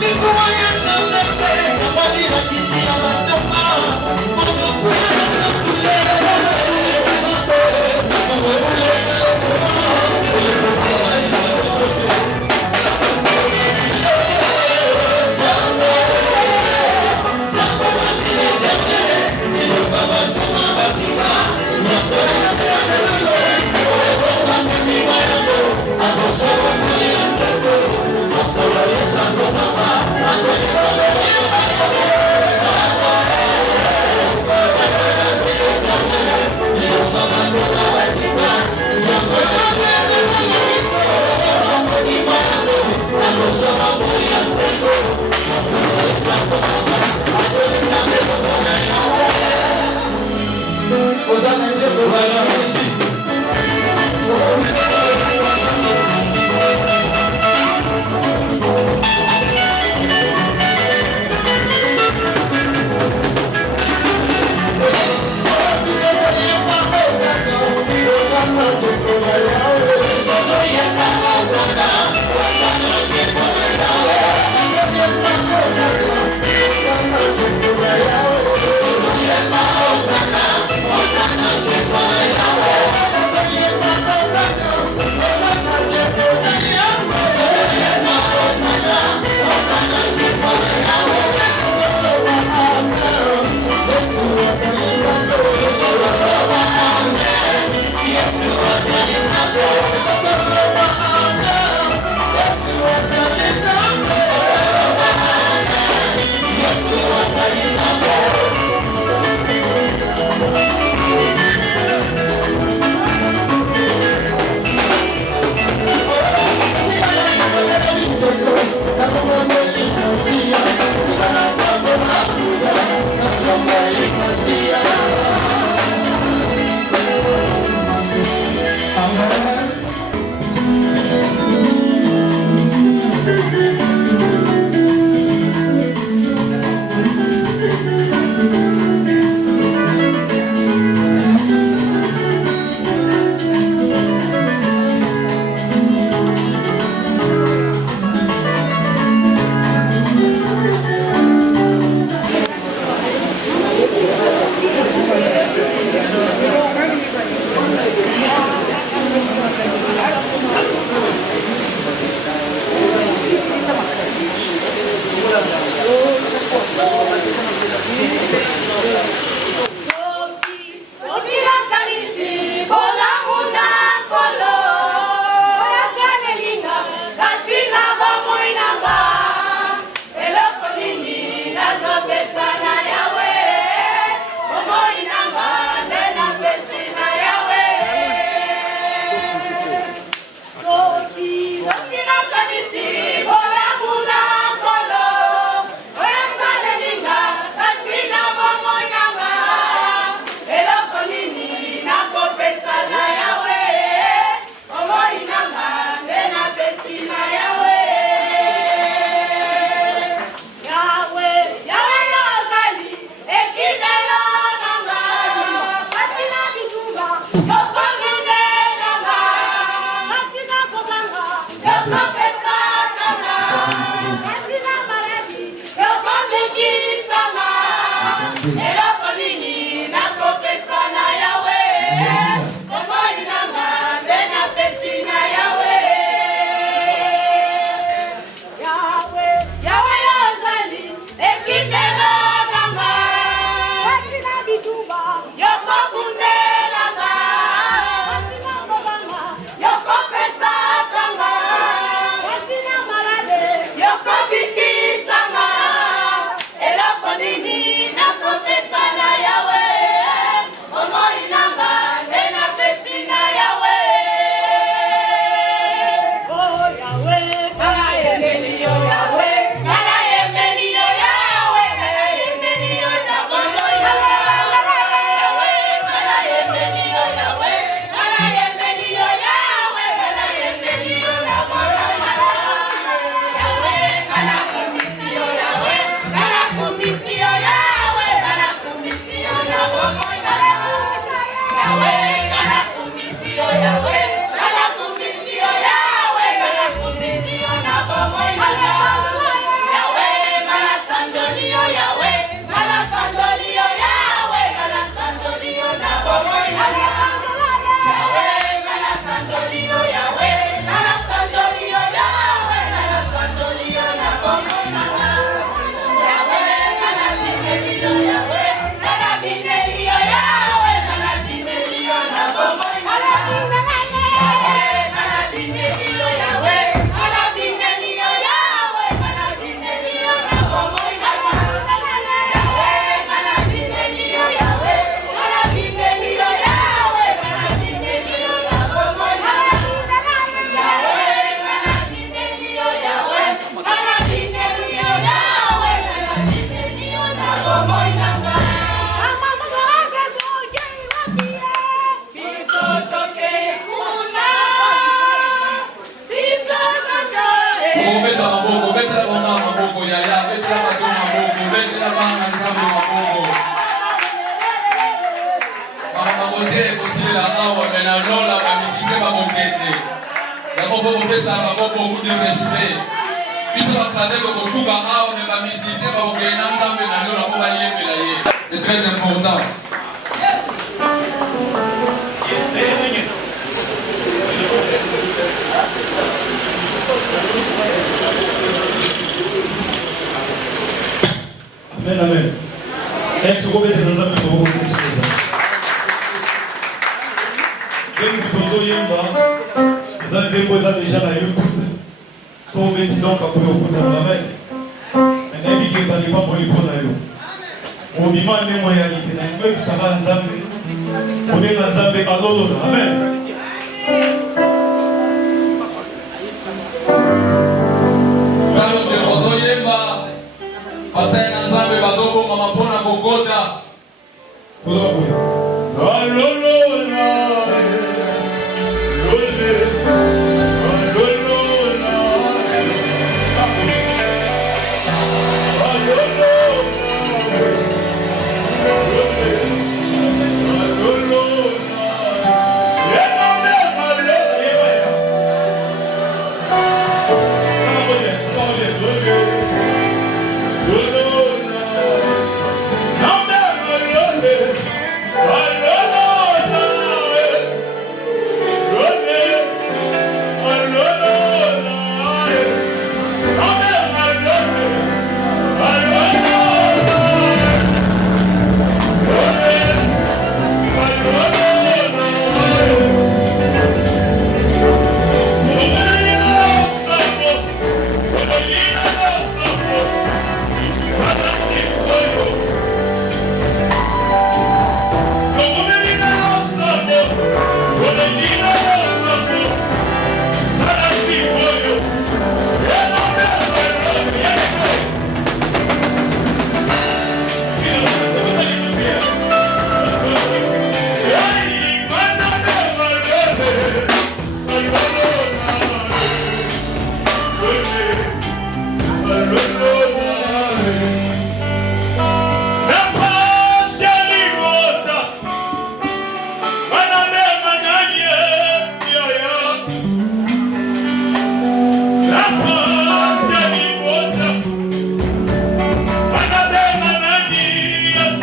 Fico C'est très important. Amen, amen. Est-ce que vous mettez dans un peu de vous déjà na YouTube. So vous mettez donc à vous amen. Mais n'ayez pas de pas pour les prendre yo. On demande moi ya qui na ngwe ça va nzambe. On est dans nzambe kalolo. Amen. Kalo de rozoyemba. Pasai na nzambe badogo mama pona kokota.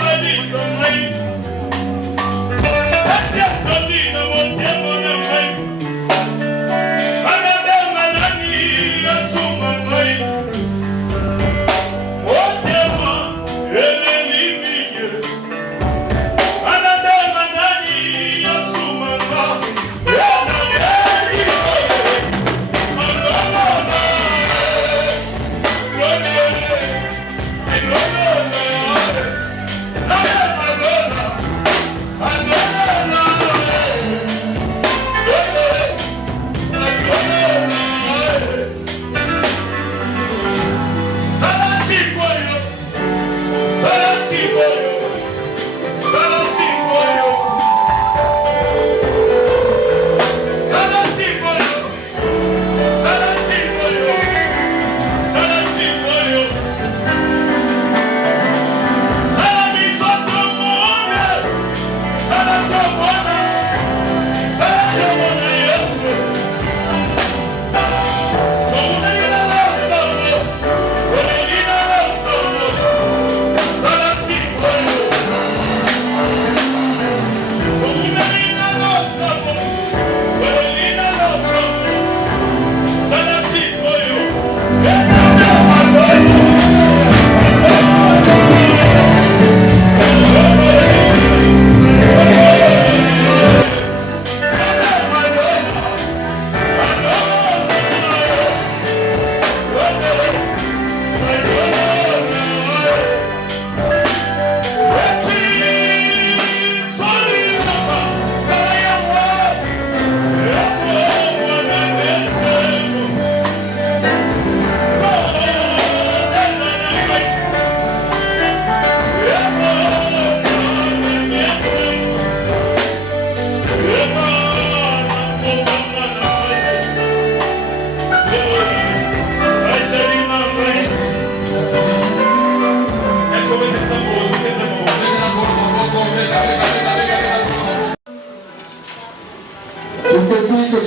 Yes,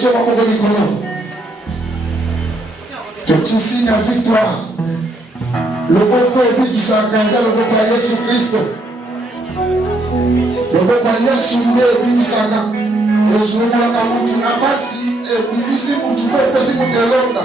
Dieu va vous reconnaître. Tu signes la victoire. Le peuple est dit qu'il s'est engagé, le peuple est Jésus Christ. Le peuple est Jésus Christ. Et je me dis que tu n'as pas si, et si tu peux passer pour te l'autre.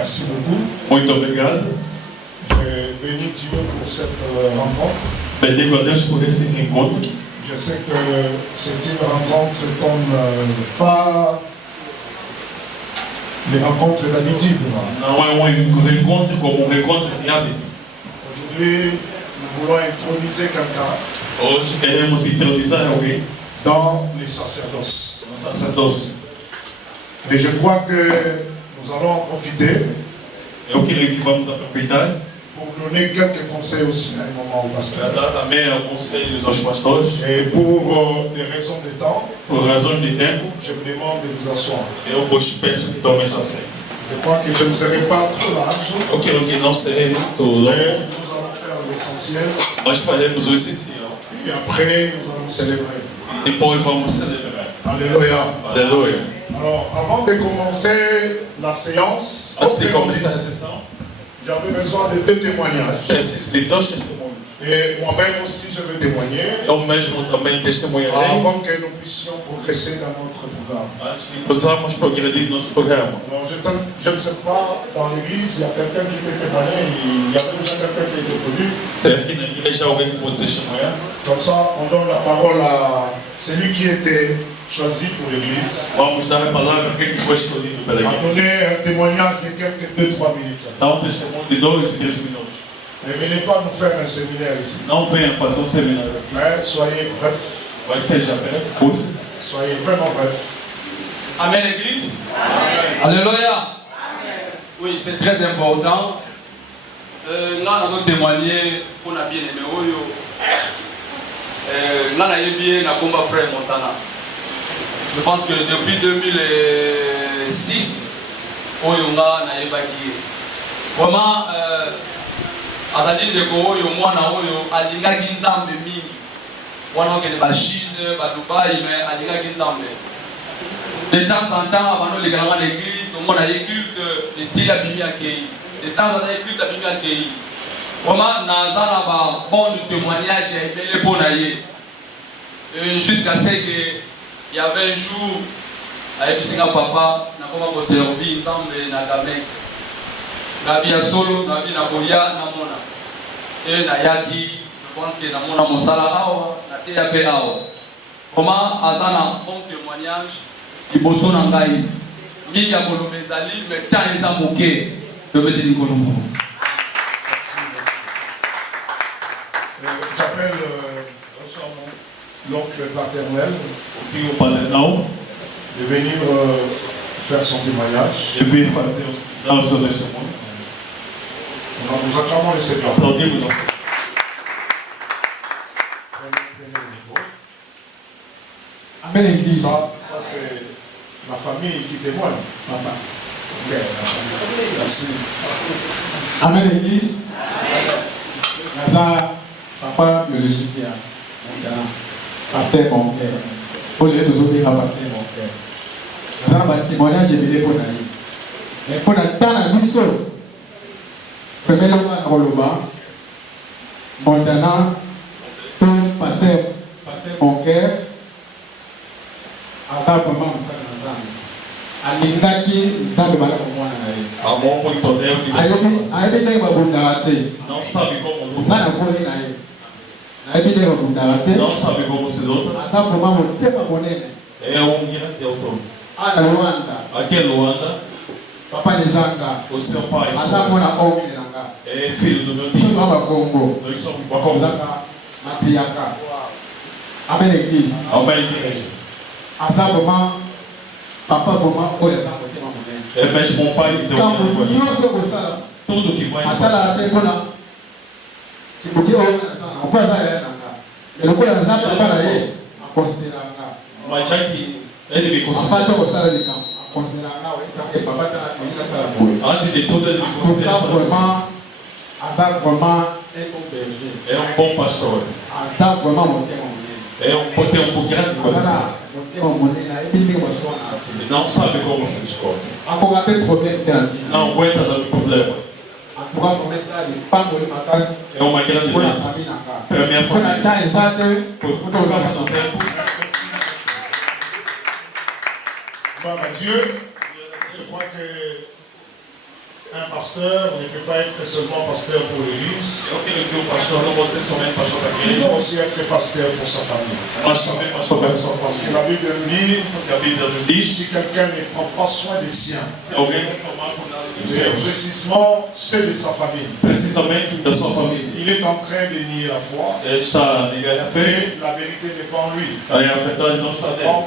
Merci beaucoup. Muito obrigado. Je bénis Dieu pour cette rencontre. Bendigo a Deus por esse encontro. Je sais que c'est une rencontre comme pas les rencontres d'habitude. Não é encontro como encontro de hábito. Aujourd'hui, nous voulons introniser quelqu'un Hoje queremos introduzir alguém dans les sacerdoces. no sacerdócio. Et je crois que nous allons en profiter Eu creio que vamos aproveitar pour donner quelques conseils aussi à un moment au para pasteur. dar também conselhos aos pastores. Et pour des raisons de temps, Por razões de tempo, je vous demande de vous asseoir. eu vos peço que tomem sua ceia. Je crois que je ne serai pas trop large, Eu quero que não seja muito mais longo, nous allons faire l'essentiel nós faremos o essencial. et après nous allons célébrer. Depois vamos celebrar. Alléluia. Aleluia. Alors, avant de commencer la séance, Antes de proprement começar a dite, sessão, j'avais besoin de 2 témoignages. preciso de dois testemunhos. Et moi-même aussi, je vais témoigner Eu mesmo também testemunharei. avant que nous puissions progresser dans notre programme. Antes de possamos progredir nosso programa. Alors, je ne sais pas, dans l'église, il y a quelqu'un qui peut témoigner, il y a déjà quelqu'un qui a été connu. Será que na igreja alguém que pode testemunhar? Comme ça, on donne la parole à celui qui était choisi pour l'église. Vamos dar a palavra a quem foi escolhido pela À igreja. donner un témoignage de quelques 2-3 minutes. Dá testemunho de 2 e 3 minutos. Ne venez pas nous faire un séminaire ici. Não venha fazer seminário aqui. Mais soyez bref. Vai ser já breve, curto. Soyez vraiment bref. Amen, l'église. Alléluia. Oui, c'est très important. Nous avons témoigné pour la bien-aimé. Nous avons bien na combat frère Montana. Je pense que depuis 2006, Oyonga na yebaki. Vraiment, atali ndeko oyo mwana oyo alingaki nzambe mingi. Wana okende ba Chine, ba Dubaï, mais alingaki nzambe. De temps en temps, avant de l'église, on a un culte de Syria Bimiakei. De temps en temps, un culte de Bimiakei. Comment Nazara va bon témoignage et les bonaye. Jusqu'à ce qu'il y avait un jour, avec Singa Papa, n'a pas servi ensemble na Gamek. Nabi Asolo, Nabi Naboya, Namona. Et Nayaki, je pense que Namona Monsala Awa, Nateya Pe Awa. Comment Azana bon témoignage. Liboso na ngai mingi ya koloba ezali mais temps eza moke tobeteli kolombo. J'appelle l'oncle paternel de venir faire son témoignage. Je vais fazer dar o seu testemunho. Nous acclamons le Seigneur. Aplaudimos ao Amen, l'église. Ça c'est la famille qui témoigne. Papa. Ok, merci. Amen, l'église. Naza, papa biologique, pasteur mon cœur. Pour les autres, pasteur mon cœur. Naza, un témoignage évidé pour Nali. Mais pour Natana Bisso, premier loi à Roloba, Montana, pasteur mon cœur. Asa vraiment msana nzambe alingaki nzambe bala komwana na ye amor muito Deus e ayebi ndenge babundaka te não sabe como nga luta, nakoli na ye nayebi ndenge babundaka te não sabe como se luta. aza vraiment motema monene É grande autor. ana Rwanda Aqui em Luanda, papa nizanga o seu pai aza mwana oncle na nga é filho do meu biso tio. twa bakongo Nós somos Bakongo. ozaka matriaka amen église Amém, igreja. aza vraiment papa vraiment oyo aza motema monene É mesmo um pai de Deus. ntango nyonso kosala Tudo que vai se atala passar. te mpona timoki oyo nasala mpo aza yaya na nga lokola nzambe apa na ye akonsidera nga Mas já que ele me apa considera, to kosala likambo akonsidera nga oyesake papa tala olingi nasala boye antes de tudo, ele me toka considera. vraiment aza vraiment un bon berger É bom pastor. aza vraiment motema monene Tem um grande azala coração. motema monene ayebi ndenge baswana Ele não sabe como se descobre. akoka mpe problème te na ntina Não aguenta dar problema. antuka vraiment esala lipangoli makasi É uma grande mpona bênção. famille na nga Para a minha mpona família. temps eza te Por causa do tempo. Gloire à Dieu. Je crois que Un pasteur ne peut pas être seulement pasteur pour l'église. Il doit aussi être pasteur pour sa famille. Parce que la Bible nous dit, si quelqu'un ne prend pas soin des siens, c'est précisément ceux de sa famille. Il est en train de nier la foi. Et la vérité n'est pas en lui. Donc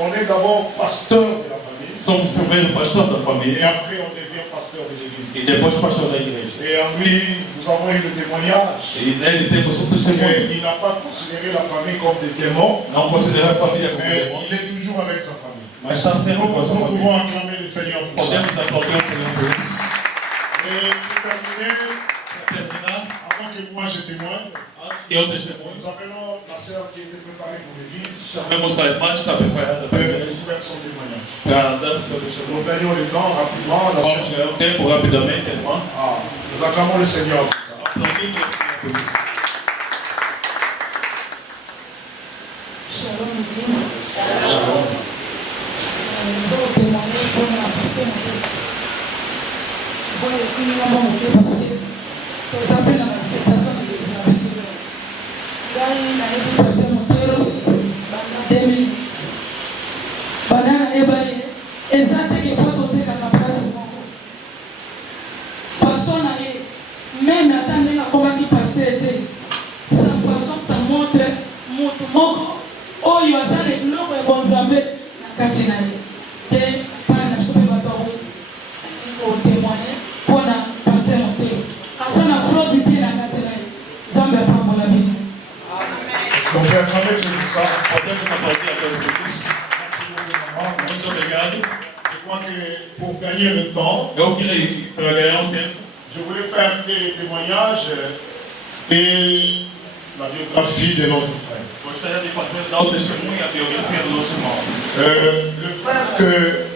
on est d'abord pasteur de la famille. Somos primeiro pastor da Et família après on devient pasteur de l'église. e depois pastor da igreja. Et en lui, nous avons eu le témoignage. E nele temos o testemunho. Il n'a pas considéré la famille comme des démons, Não considera a família como mais demônio, il est toujours avec sa famille. mas está sempre com a sua Nous família. pouvons acclamer le Seigneur pour ça. Podemos aplaudir o Senhor por isso. Et pour terminer, Para terminar, avant que moi je témoigne, antes que eu testemunho, nous appelons la sœur qui était préparée pour l'église chamemos a irmã que está preparada para a de igreja faire son témoignage. para dar o seu Nous testemunho. gagnons le temps rapidement. La Vamos sœur... ganhar o tempo rapidamente, irmã. Nous acclamons le Seigneur pour ça. Aplaudimos o Senhor por isso. Shalom, Église. Shalom. Nous allons témoigner pour la postérité. Voilà, que nous avons passé. Nous avons la manifestation de l'Église. Nous avons passé mon terreau pendant 2000. Pendant les exactement que pas côté à la place. Façon même attendre la comment qui passait sa façon de montrer moto moko oyo azale biloko ya bonzambe na kati na ye te pana na biso mpe bato alingi kotémoigne mpona paster moteo aza na fraude te na kati na ye nzambe apambola bino. Est-ce qu'on peut acclamer pour ça? Podemos aplaudir a Deus por isso. Muito obrigado. Je crois que pour gagner le temps, Eu queria que, para ganhar um tempo, je voulais faire les témoignages et la biographie de notre frère. gostaria de fazer, dar o testemunho e a biografia do nosso irmão. Le frère que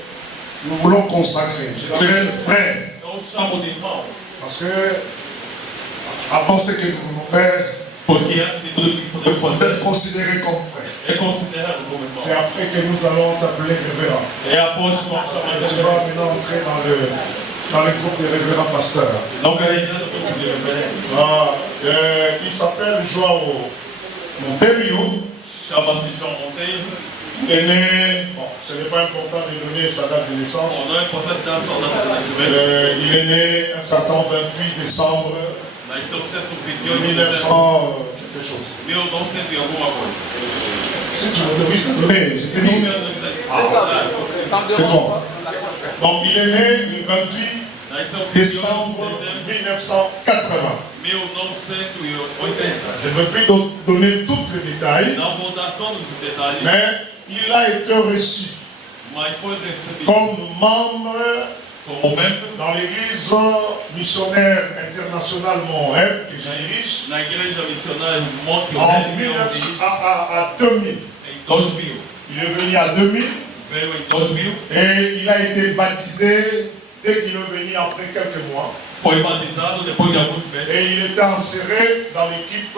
nous voulons consacrer, je l'appelle frère, Eu chamo de irmão, parce que avant ce que nous voulons faire, porque antes de tudo que podemos vous fazer, êtes considéré comme frère. é considerado como C'est irmão. après que nous allons t'appeler révérend. É após que nós chamamos Tu de vas maintenant entrer dans le groupe des révérends pasteurs. Não quero entrar no grupo de referência. Il s'appelle João Monteiro. Chama-se João Monteiro. Il est né, bon, ce n'est pas important de donner sa date de naissance. Não é importante dar só data de nascimento. Il est né un certain 28 décembre Nasceu certo 28 de 1900 quelque chose. 1900 e alguma coisa. Si tu m'autorises à donner, je te dis. C'est bon. Donc il est né le 28 Nasceu décembre 1980. 1980. Je ne veux plus donner tous les détails, Não vou dar todos os detalhes, mais il a été reçu mas foi recebido comme membre como membro dans l'église missionnaire internationale Montréal que je dirige na igreja missionária Monte en Orlando, à 2000. em 2000. Il est venu à 2000 Veio em 2000, et il a été baptisé dès qu'il est venu après quelques mois. foi batizado depois de alguns meses. Et il était inséré dans l'équipe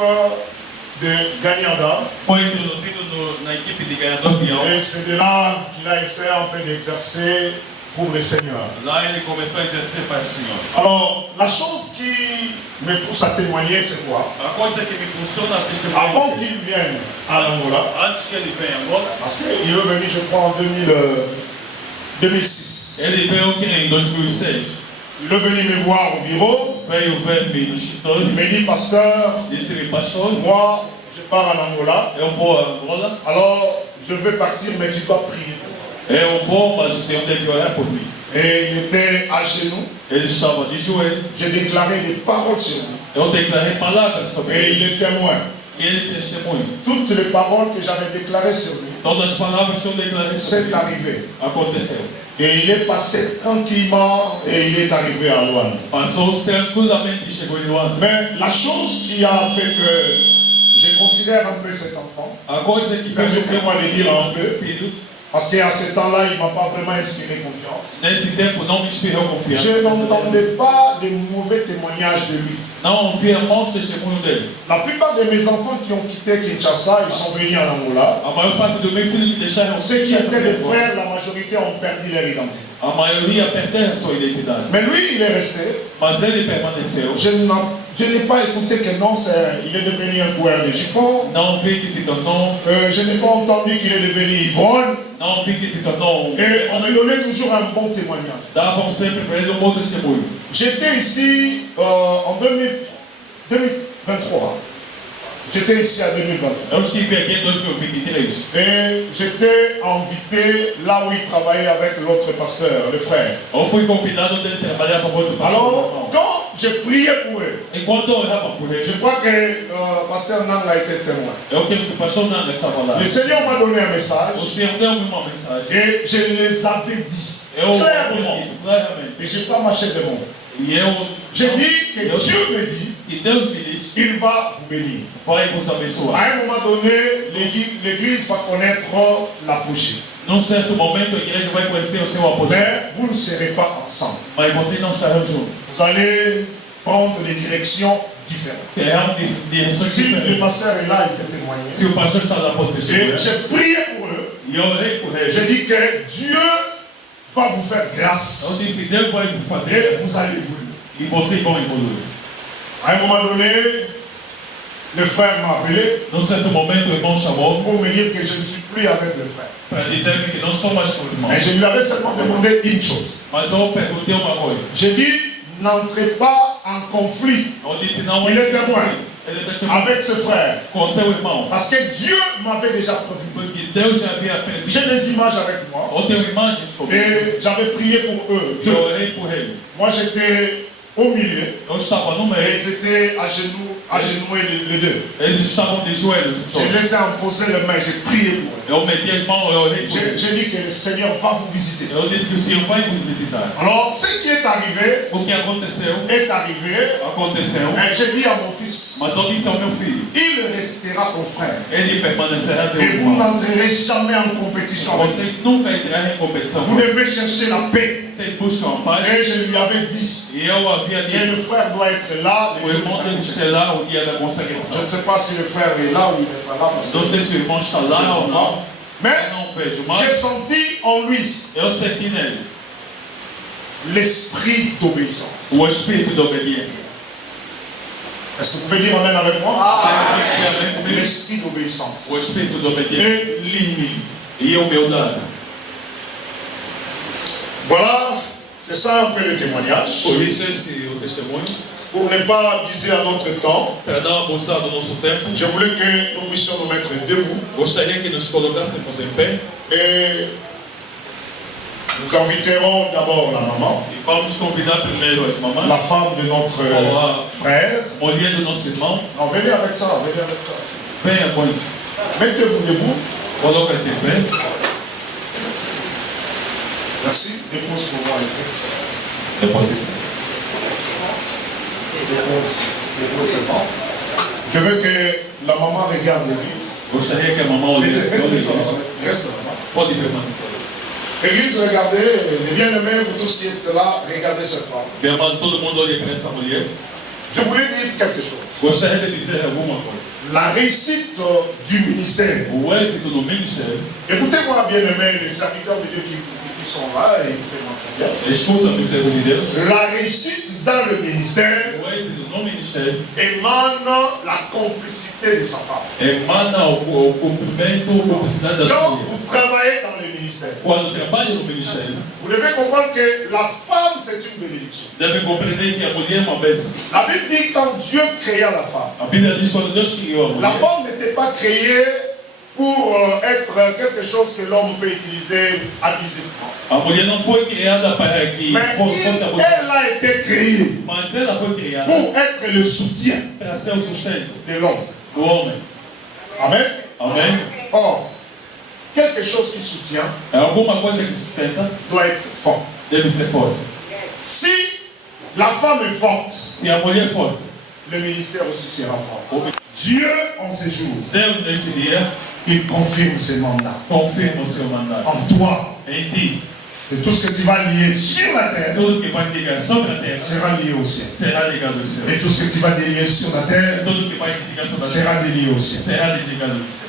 de Gagnanda. Foi introduzido na equipe de ganhador de alma. Et c'est de là qu'il a essayé un peu d'exercer pour le Seigneur. Lá ele começou a exercer para o Senhor. Alors, la chose qui me pousse à témoigner, c'est quoi? A coisa que me impulsiona a Avant testemunhar, qu'il vienne à l'Angola, antes que ele venha agora, parce qu'il est venu, je crois, en 2006. ele veio aqui em 2006. Il est venu me voir au bureau. Veio ver-me no Il escritório, me dit, pasteur, disse-me, pastor, moi, je pars à l'Angola. eu vou a Angola, Alors, je vais partir, mais tu dois prier. eu vou, mas o Senhor deve orar por mim. Et il était à genoux. Ele estava de joelho, J'ai déclaré des paroles sur lui. eu declarei palavras sobre Et il ele, est témoin. e ele testemunha. Toutes les paroles que j'avais déclarées sur lui, Todas as palavras que eu declarei sobre c'est ele arrivé. aconteceu. Et il est passé tranquillement et il est arrivé à Luanda. Passou tranquilamente e chegou em Luanda. Mais la chose qui a fait que je considère un peu cet enfant, A coisa que fez com que eu Permettez-moi de dire un peu. filho, Parce qu'à ce temps-là, il ne m'a pas vraiment inspiré confiance. Nesse tempo não me inspirou confiança. Je n'entendais pas de mauvais témoignages de lui. Não ouvia bons testemunhos dele. La plupart de mes enfants qui ont quitté Kinshasa, ils sont venus en Angola. A maior parte dos meus filhos deixaram. Ceux qui étaient les frères, la majorité ont perdu leur identité. A maioria perdeu a sua identidade. Mais lui, il est resté. Mas ele permaneceu. Je n'ai pas écouté que non, il est devenu un coureur de jupons. Não vi que se tornou. Je n'ai pas entendu qu'il est devenu ivrogne. Não vi que se tornou. Et on me donnait toujours un bon témoignage. Davam sempre para ele bom testemunho. J'étais ici en 2023. J'étais ici en 2023. Eu estive aqui em 2023. Et j'étais invité là où il travaillait avec l'autre pasteur, le frère. Eu fui convidado de trabalhar com outro pastor. Alors, quand j'ai prié pour eux, Enquanto eu orava por ele, je crois que pasteur Nang a été témoin. eu creio que o pastor Nanda estava lá. Le Seigneur m'a donné un message O Senhor deu-me uma mensagem. et je les avais dit Eu clairement. claramente. Et je n'ai pas marché de mots. E eu J'ai dit que Dieu me dit, e Deus me disse, il va vous bénir. vai vos abençoar. À un moment donné, l'église va connaître l'apogée. Num certo momento a igreja vai conhecer o seu apóstolo. Mais vous ne serez pas ensemble. Mas vocês não estarão juntos. Vous allez prendre des directions différentes. Terão direções Si le diferentes. pasteur est là, il peut témoigner. Se o pastor está lá para Et testemunhar. j'ai prié pour eux. E eu orei por J'ai ele. dit que Dieu va vous faire Eu grâce. disse, Deus vai vous Et fazer. vous allez évoluer. E vocês vão evoluir. À un moment donné, le frère m'a appelé Num certo momento o irmão chamou pour me dire que je ne suis plus avec le frère. para dizer-me que não estou mais com o irmão. Mais je lui avais seulement demandé une chose. Mas eu perguntei uma coisa. J'ai dit, n'entrez pas en conflit Eu disse, não Il est témoin. Ele é testemunho avec ce frère. com seu irmão. Parce que Dieu m'avait déjà prévenu. Porque Deus já havia permitido. J'ai des images avec moi. Eu tenho imagens comigo. Et j'avais prié pour eux. Eu orei por ele. Moi j'étais au milieu. Eu estava no Et meio. ils étaient agenouillés les deux. Eles estavam de joelhos. J'ai laissé imposer les mains, j'ai prié pour eux. Eu meti as mãos, eu orei por ele. J'ai dit que le Seigneur va vous visiter. Eu disse que o Senhor vai vos visitar. Alors, ce qui est arrivé O que aconteceu, est arrivé. aconteceu. Et j'ai dit à mon fils, Mas eu disse ao meu filho, il restera ton frère. ele permanecerá teu Et vous irmão. n'entrerez jamais en compétition avec lui. Você nunca entrará em competição. Vous devez chercher la paix. Vocês buscam a paz. Et je lui avais dit E eu havia que dito, le frère doit être là. o irmão tem que estar lá o dia da Je consagração. ne sais pas si le frère est là ou il n'est pas là. Parce que Não sei se o irmão está lá ou não. mais Eu não vejo, j'ai mas senti en lui eu senti nele l'esprit d'obéissance. o espírito de obediência. Est-ce que vous pouvez dire amen avec moi? Você dizer amém comigo? L'esprit d'obéissance O espírito de obediência et l'humilité. e a humildade. Voilà, c'est ça un peu le témoignage. Por isso esse o testemunho, Pour ne pas abuser à notre temps, para não abusar do nosso tempo, je voulais que nous puissions nous mettre debout gostaria que nos colocássemos em pé et nous inviterons d'abord la maman, e vamos convidar primeiro as la mamães, femme de notre frère. mulher do nosso irmão, Non, venez avec ça, venez avec ça. venha com isso. Mettez-vous debout. Coloca-se em pé. Merci. Dépose pour moi le truc. Depois Dépose seulement. Je veux que la maman regarde l'église. gostaria que a mamãe olhasse. Reste là. Pode permanecer. Église, regardez, les bien-aimés, vous tous qui êtes là, regardez cette femme. Meu amado, todo mundo olha para essa mulher. Je voulais dire quelque chose. Gostaria de dizer alguma coisa. La réussite du ministère. O êxito do ministério, Écoutez-moi, bien-aimés, les serviteurs de Dieu qui sont là, et écoutez-moi très bien. escuta-me, servo de Deus. La réussite dans le ministère O êxito no ministério émane la complicité de sa femme. emana o cumprimento, a cumplicidade da sua Quand mulher. vous travaillez dans le ministère, Quando trabalha no ministério, vous devez comprendre que la femme, c'est une bénédiction. deve compreender que a mulher é uma bênção. La Bible dit quand Dieu créa la femme, A Bíblia diz que quando Deus criou a la mulher, femme n'était pas créée pour être quelque chose que l'homme peut utiliser abusivement. a mulher não foi criada para que Mais fosse elle abusada, a été créée mas ela foi criada pour être le soutien para ser o sustento de l'homme. do homem. Amen. Amém? Or, quelque chose qui soutient É alguma coisa que sustenta, doit être fort. deve ser forte. Si la femme est forte, Se a mulher é forte, le ministère aussi sera fort. o Dieu, en ces jours, Deus neste dia il confirme ses mandats. Confirme o seu mandato. En toi. Em ti. Et tout ce que tu vas lier sur la terre Tudo que vai ligar sobre a terra sera lié au ciel. será ligado ao céu. Et tout ce que tu vas délier sur la terre Tudo que vai ligar sobre a sera terra délié au ciel. será ligado ao céu.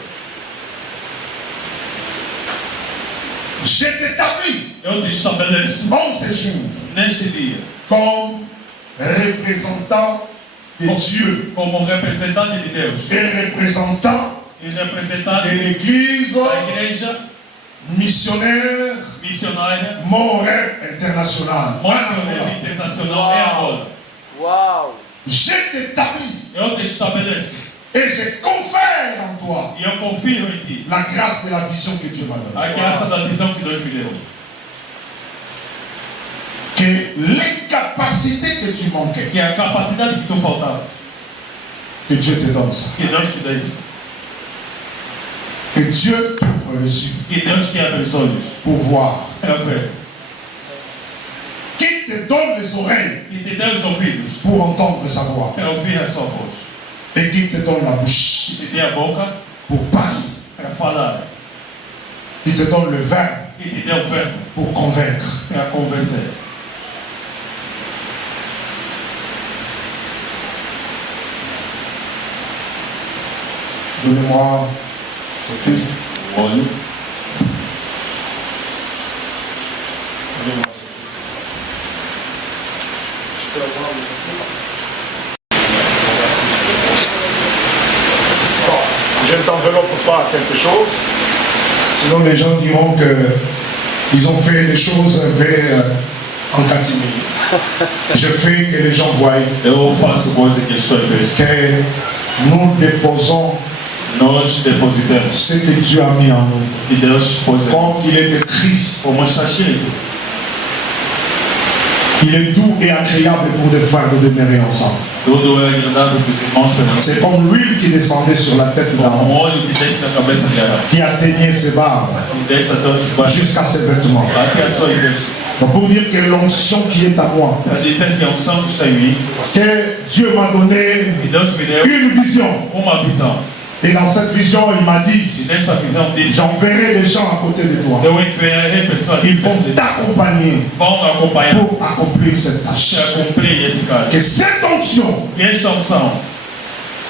Je t'établis Eu te estabeleço en ce jour neste dia comme représentant de Dieu como representante de Deus et représentant e representante de l'Église da igreja missionnaire missionária Morel International. Morel Internacional é agora. Uau! Je t'établis Eu te estabeleço et je confère en toi e eu confirmo em ti la grâce de la vision que Dieu m'a donnée. a graça da visão que Deus me deu. Que les capacités que tu manquais, Que a capacidade que tu faltava, que Dieu te donne ça. que Deus te dê isso. Que Dieu t'ouvre les yeux Que Deus te abra os olhos pour voir. para ver. Qui te donne les oreilles Que te dê os ouvidos pour entendre sa voix. para ouvir a sua voz. Et qui te donne la bouche Que te dê a boca pour parler. para falar. Qui te donne le verbe Que te dê o verbo pour convaincre. para convencer. Donnez-moi cette huile. Olha. Donnez-moi cette huile. Je ne t'enveloppe pas quelque chose. Sinon les gens diront que ils ont fait des choses un peu en catimini. Je fais que les gens voient Eu faço coisa que as pessoas vejam. que nous déposons Nós depositamos ce que Dieu a mis en nous. que Deus pôs em Comme il est écrit, como está cheio. il est doux et agréable pour les frères de demeurer ensemble. Tudo é agradável para os irmãos C'est felizes. comme l'huile qui descendait sur la tête Um d'Aaron, óleo que desce na cabeça de Arão. qui atteignait ses barbes Que desce até os baixos. jusqu'à ses vêtements. Até a sua igreja. Donc pour dire que l'onction qui est à moi, Para dizer que a unção que está em mim. que Dieu m'a donné Que Deus me deu une vision. uma visão. Et dans cette vision, il m'a dit, E nesta visão disse: j'enverrai des gens à côté de toi. eu enviarei pessoas Ils vont t'accompagner vão acompanhar pour accomplir cette tâche. para cumprir esse cara. Que cette onction E esta unção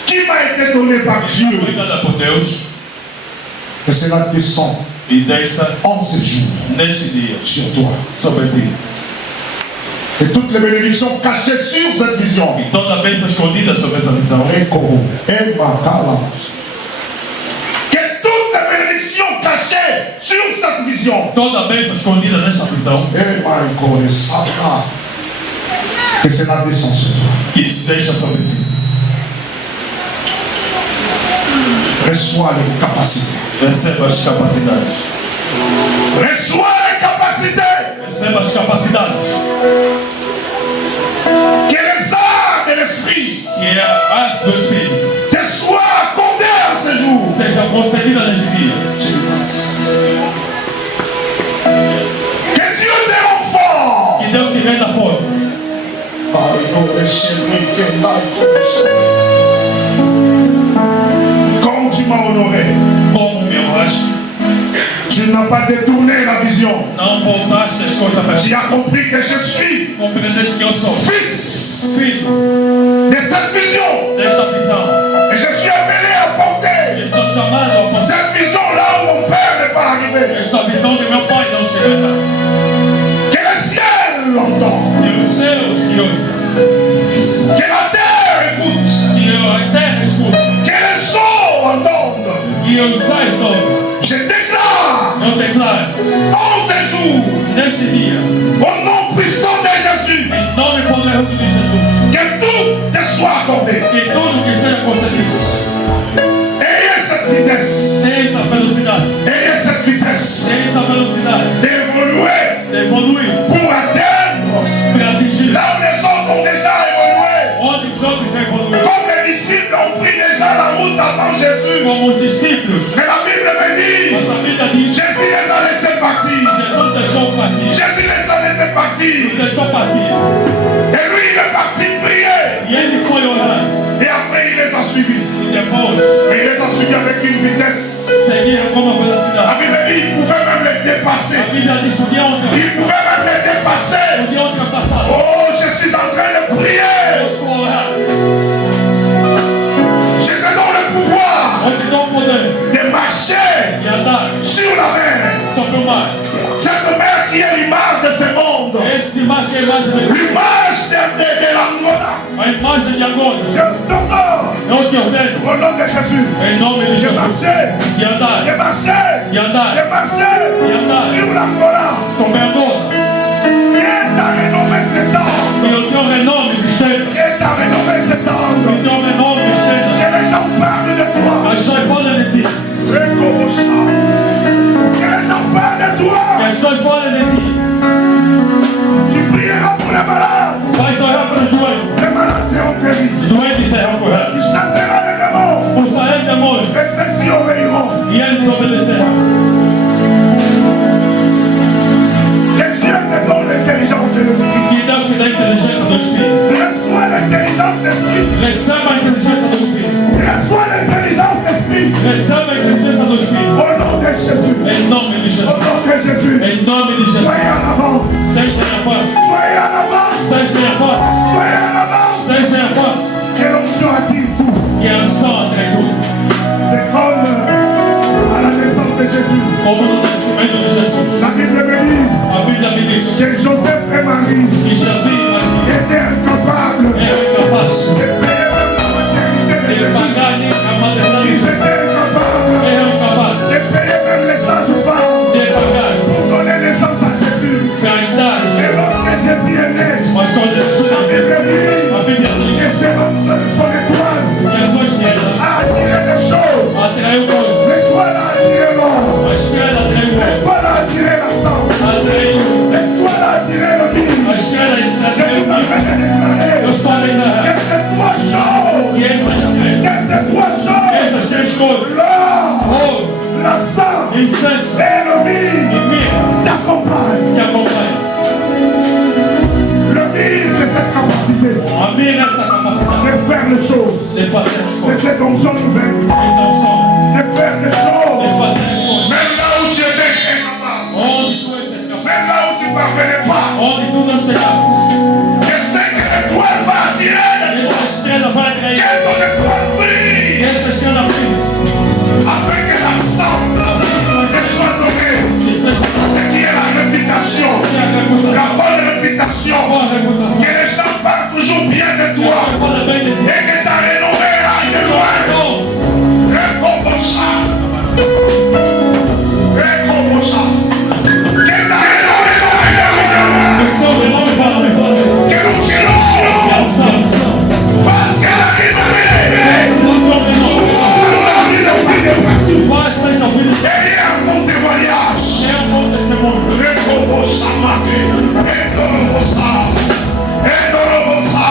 qui m'a été donnée par que Dieu, foi dada por Deus que cela descend e desça en ce jour neste dia sur toi. sobre ti. Et toutes les bénédictions cachées sur cette vision. E toda a bênção escondida sobre essa visão. Que toutes les bénédictions cachées sur cette vision. Toda a bênção escondida nesta visão. Que cela descend sur toi. Que se deixa sobre ti. Reçois les capacités. Receba as capacidades. Reçois les capacités. Receba as capacidades. Que les arts de l'esprit Que é a arte do Espírito te soient accordées à ce jour. seja concedida neste dia. Que Dieu te renforce. Que Deus te renda forte. Comme tu m'as honoré, Como me honraste, tu n'as pas détourné la vision. não voltaste as costas para Tu ti. as compris que je suis Compreendeste que eu sou fils filho de cette vision. desta visão. Et je suis appelé à porter Eu sou chamado a portar cette vision là où mon père n'est pas arrivé. esta visão de meu pai não chega. Que le ciel l'entende. Que os céus que ouçam. Que la terre écoute. Que a terra escuta. Que les eaux entendent. Que os ais ouvem. Je déclare Eu declaro en ce jour, neste dia, au nom puissant de Jésus, em nome poderoso de Jesus, que tout te soit accordé. que tudo que seja concedido, Ayez cette vitesse. tenha essa velocidade, Ayez cette vitesse tenha essa velocidade d'évoluer de evoluir pour atteindre para atingir là où les autres ont déjà évolué. onde os outros já evoluíram. Comme les disciples ont pris déjà la route avant Jésus. Como os discípulos, Mais la Bible me dit, mas a Bíblia diz: Jésus les a laissés partir. Jesus deixou partir, Jésus les a laissés partir. deixou partir, Et lui, il est parti prier. e ele foi orar, Et après, il les a suivis. e depois Mais il les a suivis avec une vitesse. seguiu La Bible dit qu'il pouvait même les dépasser. Il pouvait même les dépasser. Oh, je suis en train de prier. Je te donne le pouvoir de marcher sur la mer. Cette mer qui est l'image de ce monde. L'image de l'Angola. Je t'ordonne au nom de Jésus de marcher sur l'Angola. Et t'as rénové cet angle. Et t'as rénové cet angle. Que les gens parlent de toi. Que les gens parlent de toi. Tu prieras pour les malades. Les malades seront guéris. Tu chasseras les démons. Et ceux-ci obéiront. Que Dieu te donne l'intelligence de l'esprit. Reçois l'intelligence d'esprit. Reçois l'intelligence d'esprit. Au nom de Jésus. Au nom de Jésus. Soyez en avance. Soyez en avance. Soyez en avance. Que l'onction attire tout. C'est comme à la naissance de Jésus. La Bible me dit que Joseph et Marie étaient incapables de payer même la maternité de Jésus. Ils étaient incapables de payer même les sages-femmes pour donner naissance à Jésus. Et lorsque Jésus est né, la Bible dit que son étoile a attiré des choses. L'étoile a attiré l'or. L'étoile a attiré la sang. L'étoile a attiré le lit. Je vous avais déclaré que ces trois choses, l'or, la sang et le mille t'accompagnent. Le mille, c'est cette capacité de faire les choses. C'est cette onction nouvelle de faire les choses. Même là où tu étais incapable, même là où tu ne parvenais pas, je sais que l'étoile va attirer. Que ton étoile brille afin que la sang te soit donnée. Ce qui est la réputation, la bonne réputation. Que les gens parlent toujours bien de toi et que ta renommée aille de loin. Récompensa. Que ta renommée aille de loin. Que l'onction fasse qu'elle arrive à m'élever. Et mon témoignage. Récompensa. Récompensa.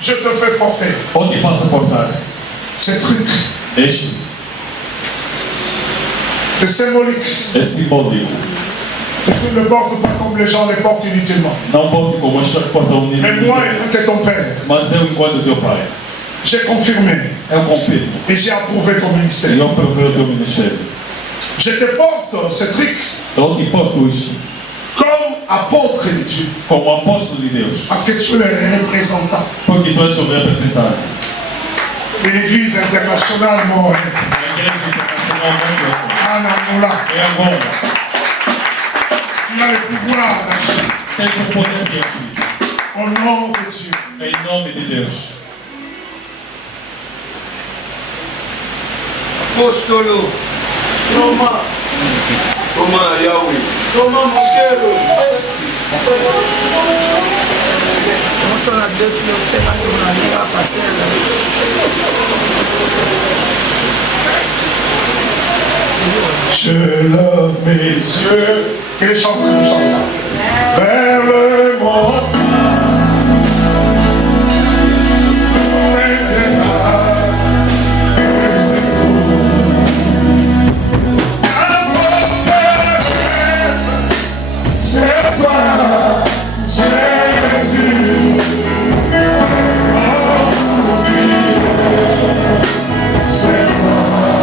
Je te fais porter. ou te faça portar. Ces trucs, Este c'est symbolique. é simbólico. Que tu ne le portes pas comme les gens les portent inutilement. Não porte como as pessoas portam Mais moi, étant que ton père, mas eu, enquanto teu pai, j'ai confirmé eu confirmo et j'ai approuvé ton e ministère. eu provei o teu ministério. Je te porte ces trucs Eu te porto isso comme apôtre de Dieu. como apóstolo de Deus, Parce que tu es le représentant porque tu és o representante de l'Église internationale Montréal. da Igreja Internacional Mundial. Anamula. É agora. Tu as le pouvoir d'agir Tens o poder de agir. au nom de Dieu. Em nome de Deus. Apóstolo, toma Yahweh, toma Monteiro. Vamos falar de Deus, você vai tomar a minha pastela. Je lève mes yeux et chante, vers le monde. C'est toi, Jésus. C'est toi.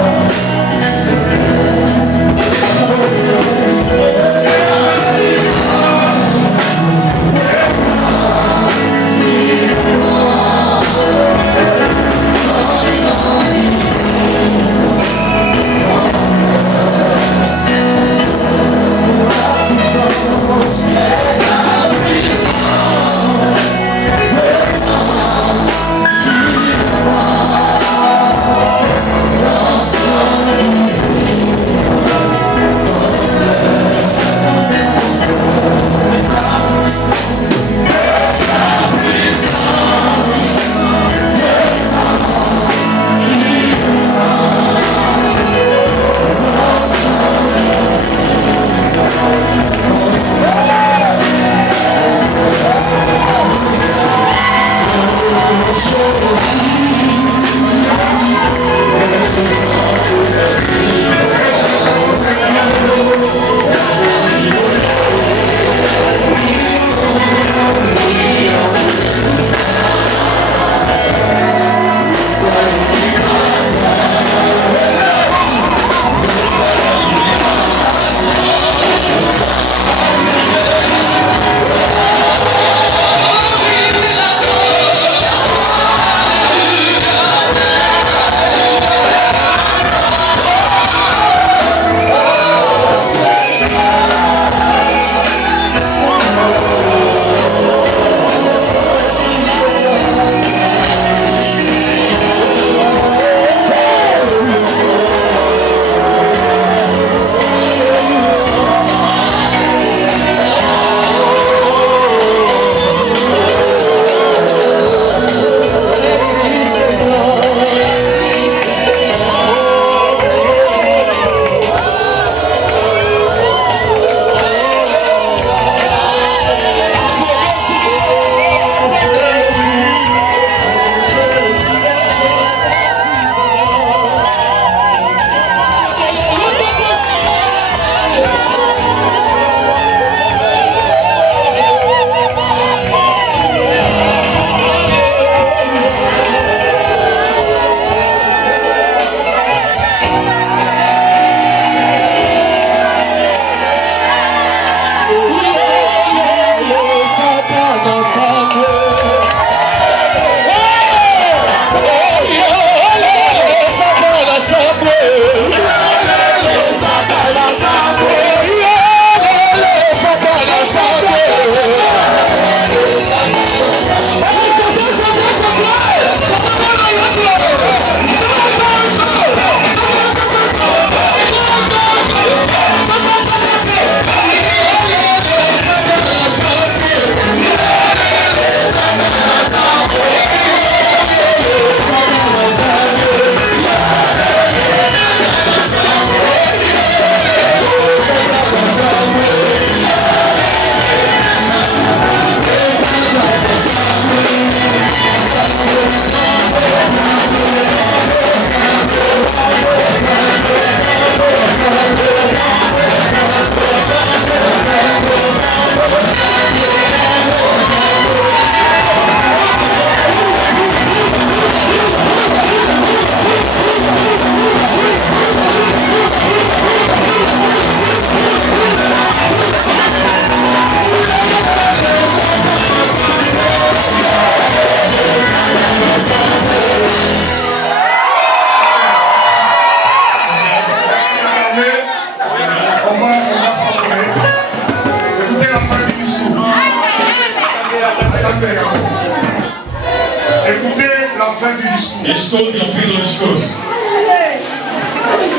Écoutez la fin du discours. Escute o fim do discurso.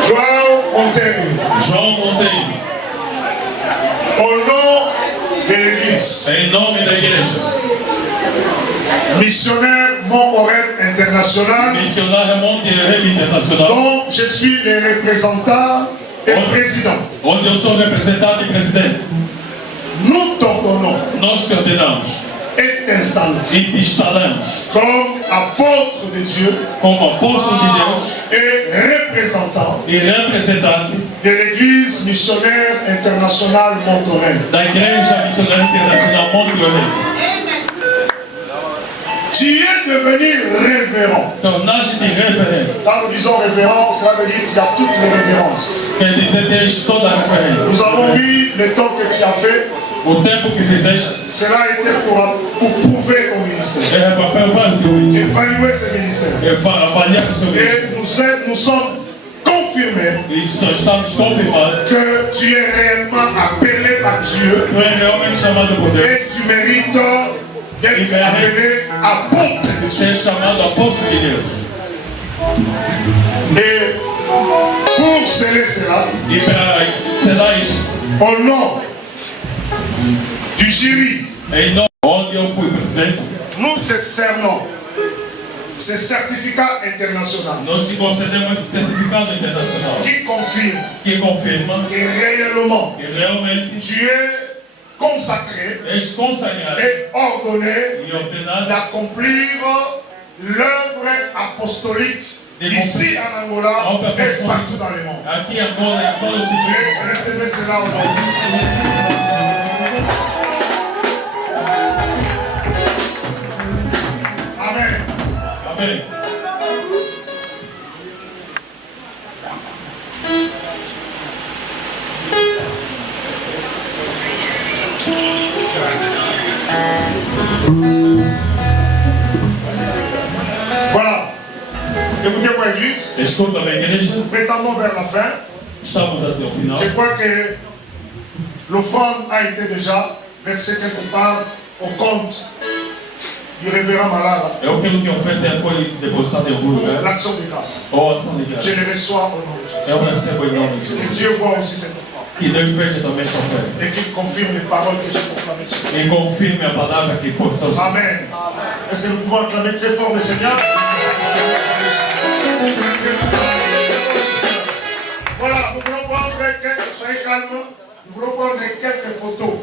João Monteiro. João Monteiro. Au nom de l'Église. Em nome da igreja. Missionnaire Mont-Oreb International. Missionário Monte Oreb Internacional. Dont je suis le représentant et président. Onde eu sou representante e presidente. Nous t'ordonnons. Nós te ordenamos. Et t'installons. E te instalamos. Comme apôtre de Dieu. Como apóstolo de Deus. Et représentant. E representante. De l'Église missionnaire internationale Mont-Oreb. Da Igreja Missionária Internacional Monte Oreb. Tu es devenu révérend. Tornaste-te révérend. Quand nous disons révérend, cela veut dire qu'il y a toutes les révérences. Quer dizer, tens toda a referência. Nous avons vu le temps que tu as fait. O tempo que fizeste. Cela a été pour prouver ton ministère. É para provar o teu ministério. Évaluer ce ministère. Avaliar o seu ministério. Et nous sommes confirmés. E estamos confirmados. Que tu es réellement appelé par Dieu. Tu es realmente chamado por Deus. Et tu mérites d'être appelé apôtre de Dieu. Ser chamado apóstolo de Deus. Et pour sceller cela, e para selar isso, au nom du jury, em nome onde eu fui presidente, nous te cernons ce certificat international. Nós te concedemos esse certificado internacional Qui confirme que réellement tu es consacré és consagrado et ordonné e ordenado d'accomplir l'œuvre apostolique ici en Angola et partout dans le monde. aqui em Angola e todos os Et recevez cela au nom de Jésus. Amen. Amém. Voilà. Écoutez-moi, Église. Escuta, minha igreja. Prétendons vers la fin. Estamos até o final. Je crois que l'offrande a été déjà versée quelque part au compte du révérend Malala. É aquilo que a oferta foi depositada em algum lugar. L'action de grâce. Ou ação de graça. Je le reçois au nom de Jésus. Eu recebo em nome de Et Jesus. Dieu voit aussi cette offrande. Que Deus veja também esta oferta. Et qu'il confirme les paroles que j'ai proclamées sur E confirme a palavra que portou. Amen. Est-ce que nous pouvons acclamer très fort le Seigneur? Voilà, nous voulons prendre quelques, soyez calmes, nous voulons prendre quelques photos.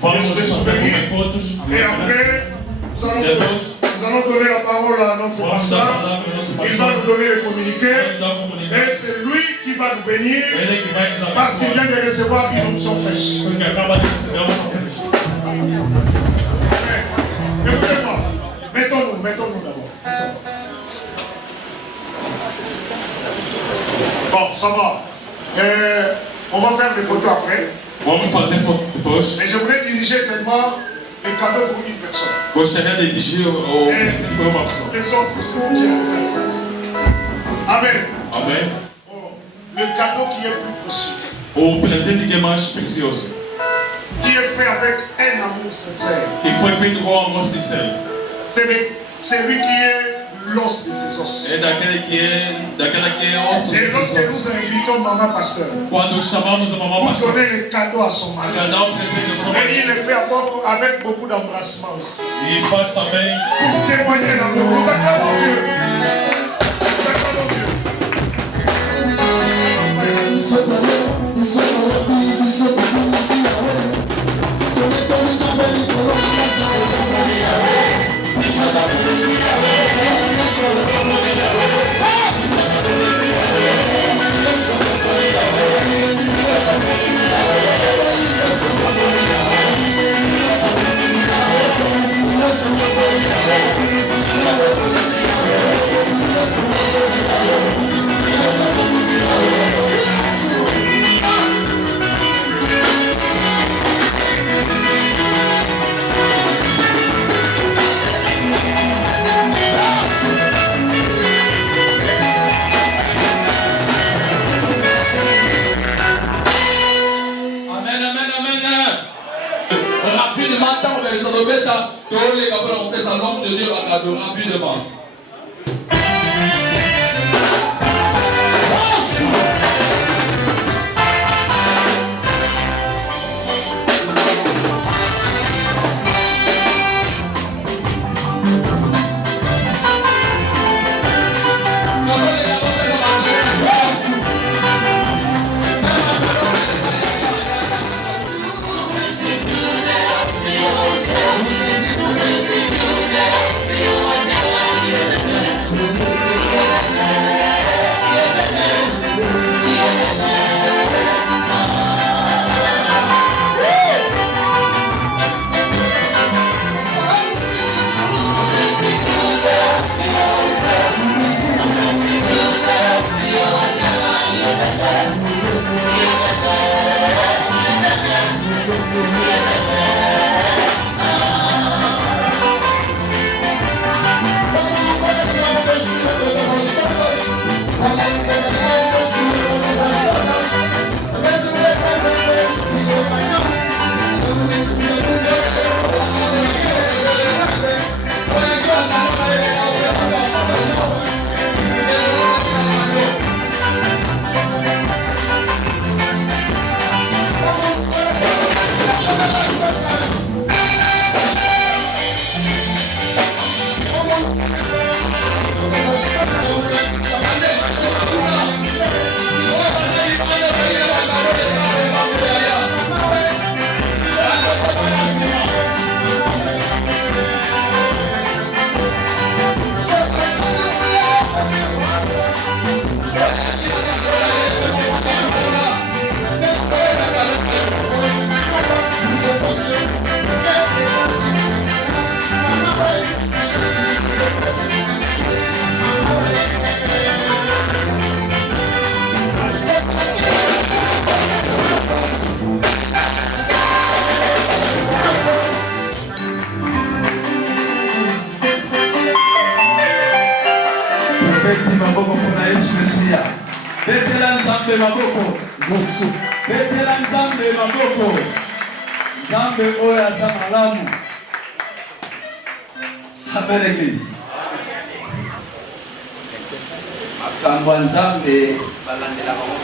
Vamos Des souvenirs. fotos. Et après, nous allons donner la parole à notre pasteur. Il va nous donner le communiqué. Et c'est lui qui va nous bénir. Parce qu'il vient de recevoir une onction fraîche. Écoutez-moi. Mettons-nous d'abord. Bon, ça va. On va faire des photos après. Vamos fazer foto depois. Mais je voulais diriger seulement les cadeaux pour une personne. Gostaria de dirigir o presente para uma pessoa. Les autres, c'est vous qui allez faire ça. Amen. Amém. Le cadeau qui est plus précieux. O presente que é mais precioso. Qui est fait avec un amour sincère. Que foi feito com amor sincero. C'est lui qui est l'os de ses os. É daquela que é osso. Et lorsque nous invitons maman pasteur Quando chamamos a mamãe pour pastor, donner les cadeaux à son mari, para dar o presente ao seu et marido. il le fait avec beaucoup d'embrassement aussi. E faz também Pour témoigner l'amour. Nous acclamons Dieu. Nous acclamons Dieu. Rapidement, on va le mettre dans le de Dieu va cadeau rapidement. Betela Nzambe maboko. Yesu. Betela Nzambe maboko. Nzambe oyo aza malamu. Amen Église. Makambo ya Nzambe balandela bango.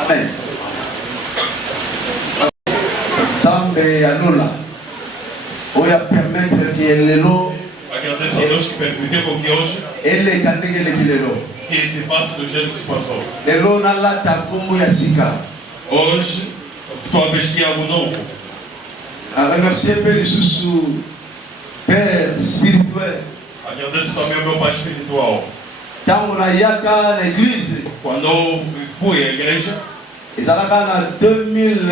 Amen. Nzambe ya lola. Oyo permettre que lelo. Regardez ça Deus que permitiu com que hoje ele kandenge lelo. Que se passe do jeito que se passou. Lelo nalata kombo ya sika. Hoje estou a vestir algo novo. A remercier pelo Susu Père spirituel. Agradeço também ao meu pai espiritual. Tango na yaka na église. Quando eu fui à igreja. Ezalaka na 2000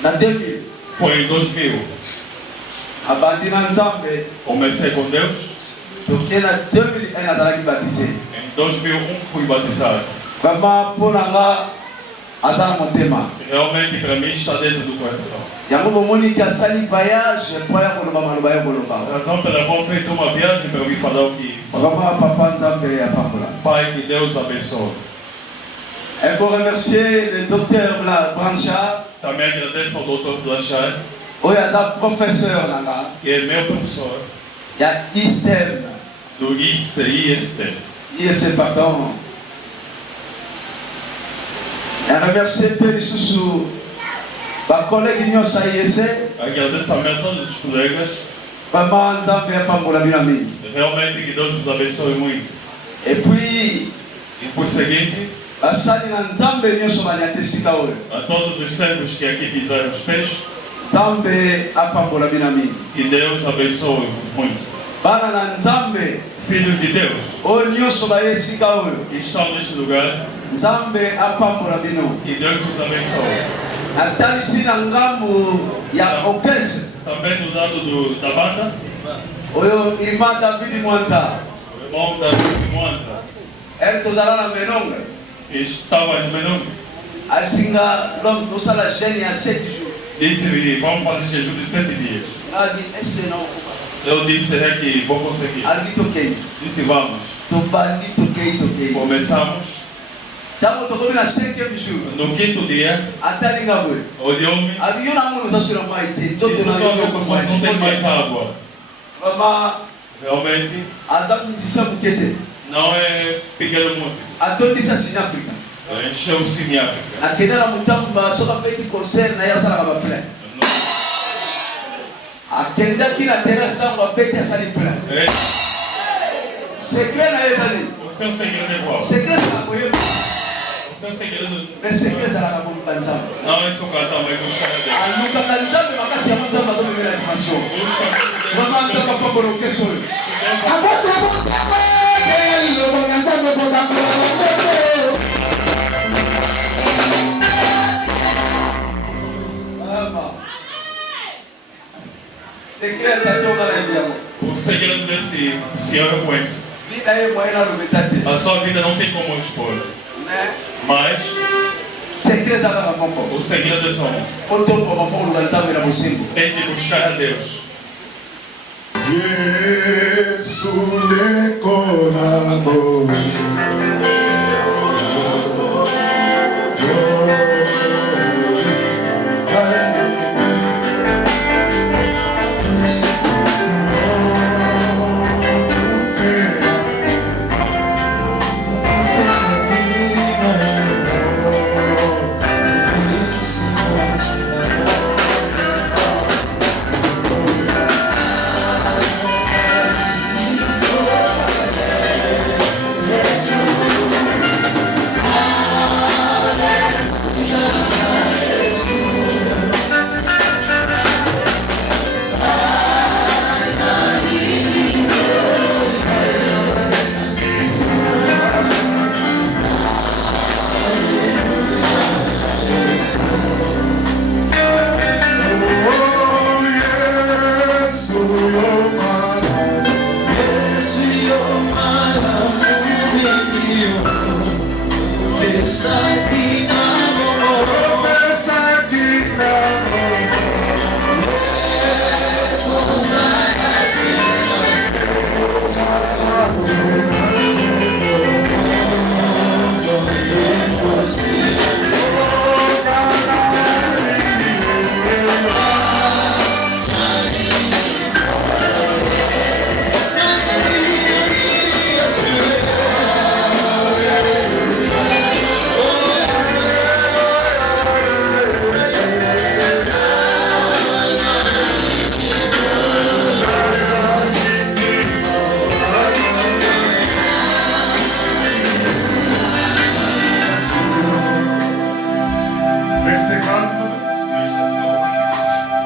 na 2000. Foi em 2000. Abandi na Nzambe. Comecei com Deus. Porque na 2001 nazalaki baptisé. Em 2001 fui batizado. Vraiment pour nga azala motema. Realmente para mim está dentro do coração. Yango bomoni que asali voyage pour ya koloba maloba ya koloba. A razão pela qual fez uma viagem para ouvir falar o que. Vraiment papa Nzambe ya pambola. Pai, que Deus abençoe. Et pour remercier le docteur Blanchard. Também agradeço ao Dr. Blanchard. Oyo aza professeur nanga. Que é meu professor. Ya ISTEM. Do ISTEM. ISTEM, pardon. Et remercier pelo Susu ba collègue nyonso ISTEM. Agradeço também a todos os colegas. Vraiment Nzambe ya pambola bino mingi. Realmente que Deus nos abençoe muito. Et puis, e por seguinte, asali na Nzambe nyonso baliate sika oyo. A todos os servos que aqui pisaram os pés. Nzambe apambola bino mingi. Que Deus abençoe muito. Bana na Nzambe, filhos de Deus, oyo nyonso baye sika oyo. Que estão neste lugar. Nzambe apambola bino. Que Deus nos abençoe. Atalisi na ngambo ya orchestre. Também do lado da banda. Oyo irmã David Mwanza. O irmão David Mwanza. Ele tozala na Menonga. Estava em Menonga. Alisinga l'homme tosala jeûne ya 7 jours. Disse, vamos fazer jejum de 7 dias. Eu disse que vou conseguir. Disse que vamos. Começamos. No 5º dia, olhou-me. Não tem mais água. Realmente não é pequena música. Encheu-se em África. akendaki na terrain sango abeti asali place secret na ezali secret na koyeba mais secret ezalaka koluka nzambe alukaka nzambe makasi ya nzambe azomemela information vraiment nzambe apakoloke solo abotobotama nzambe o segredo desse senhor eu conheço. A sua vida não tem como expor. Mas o segredo é só tem que buscar a Deus. Jesus le coramo.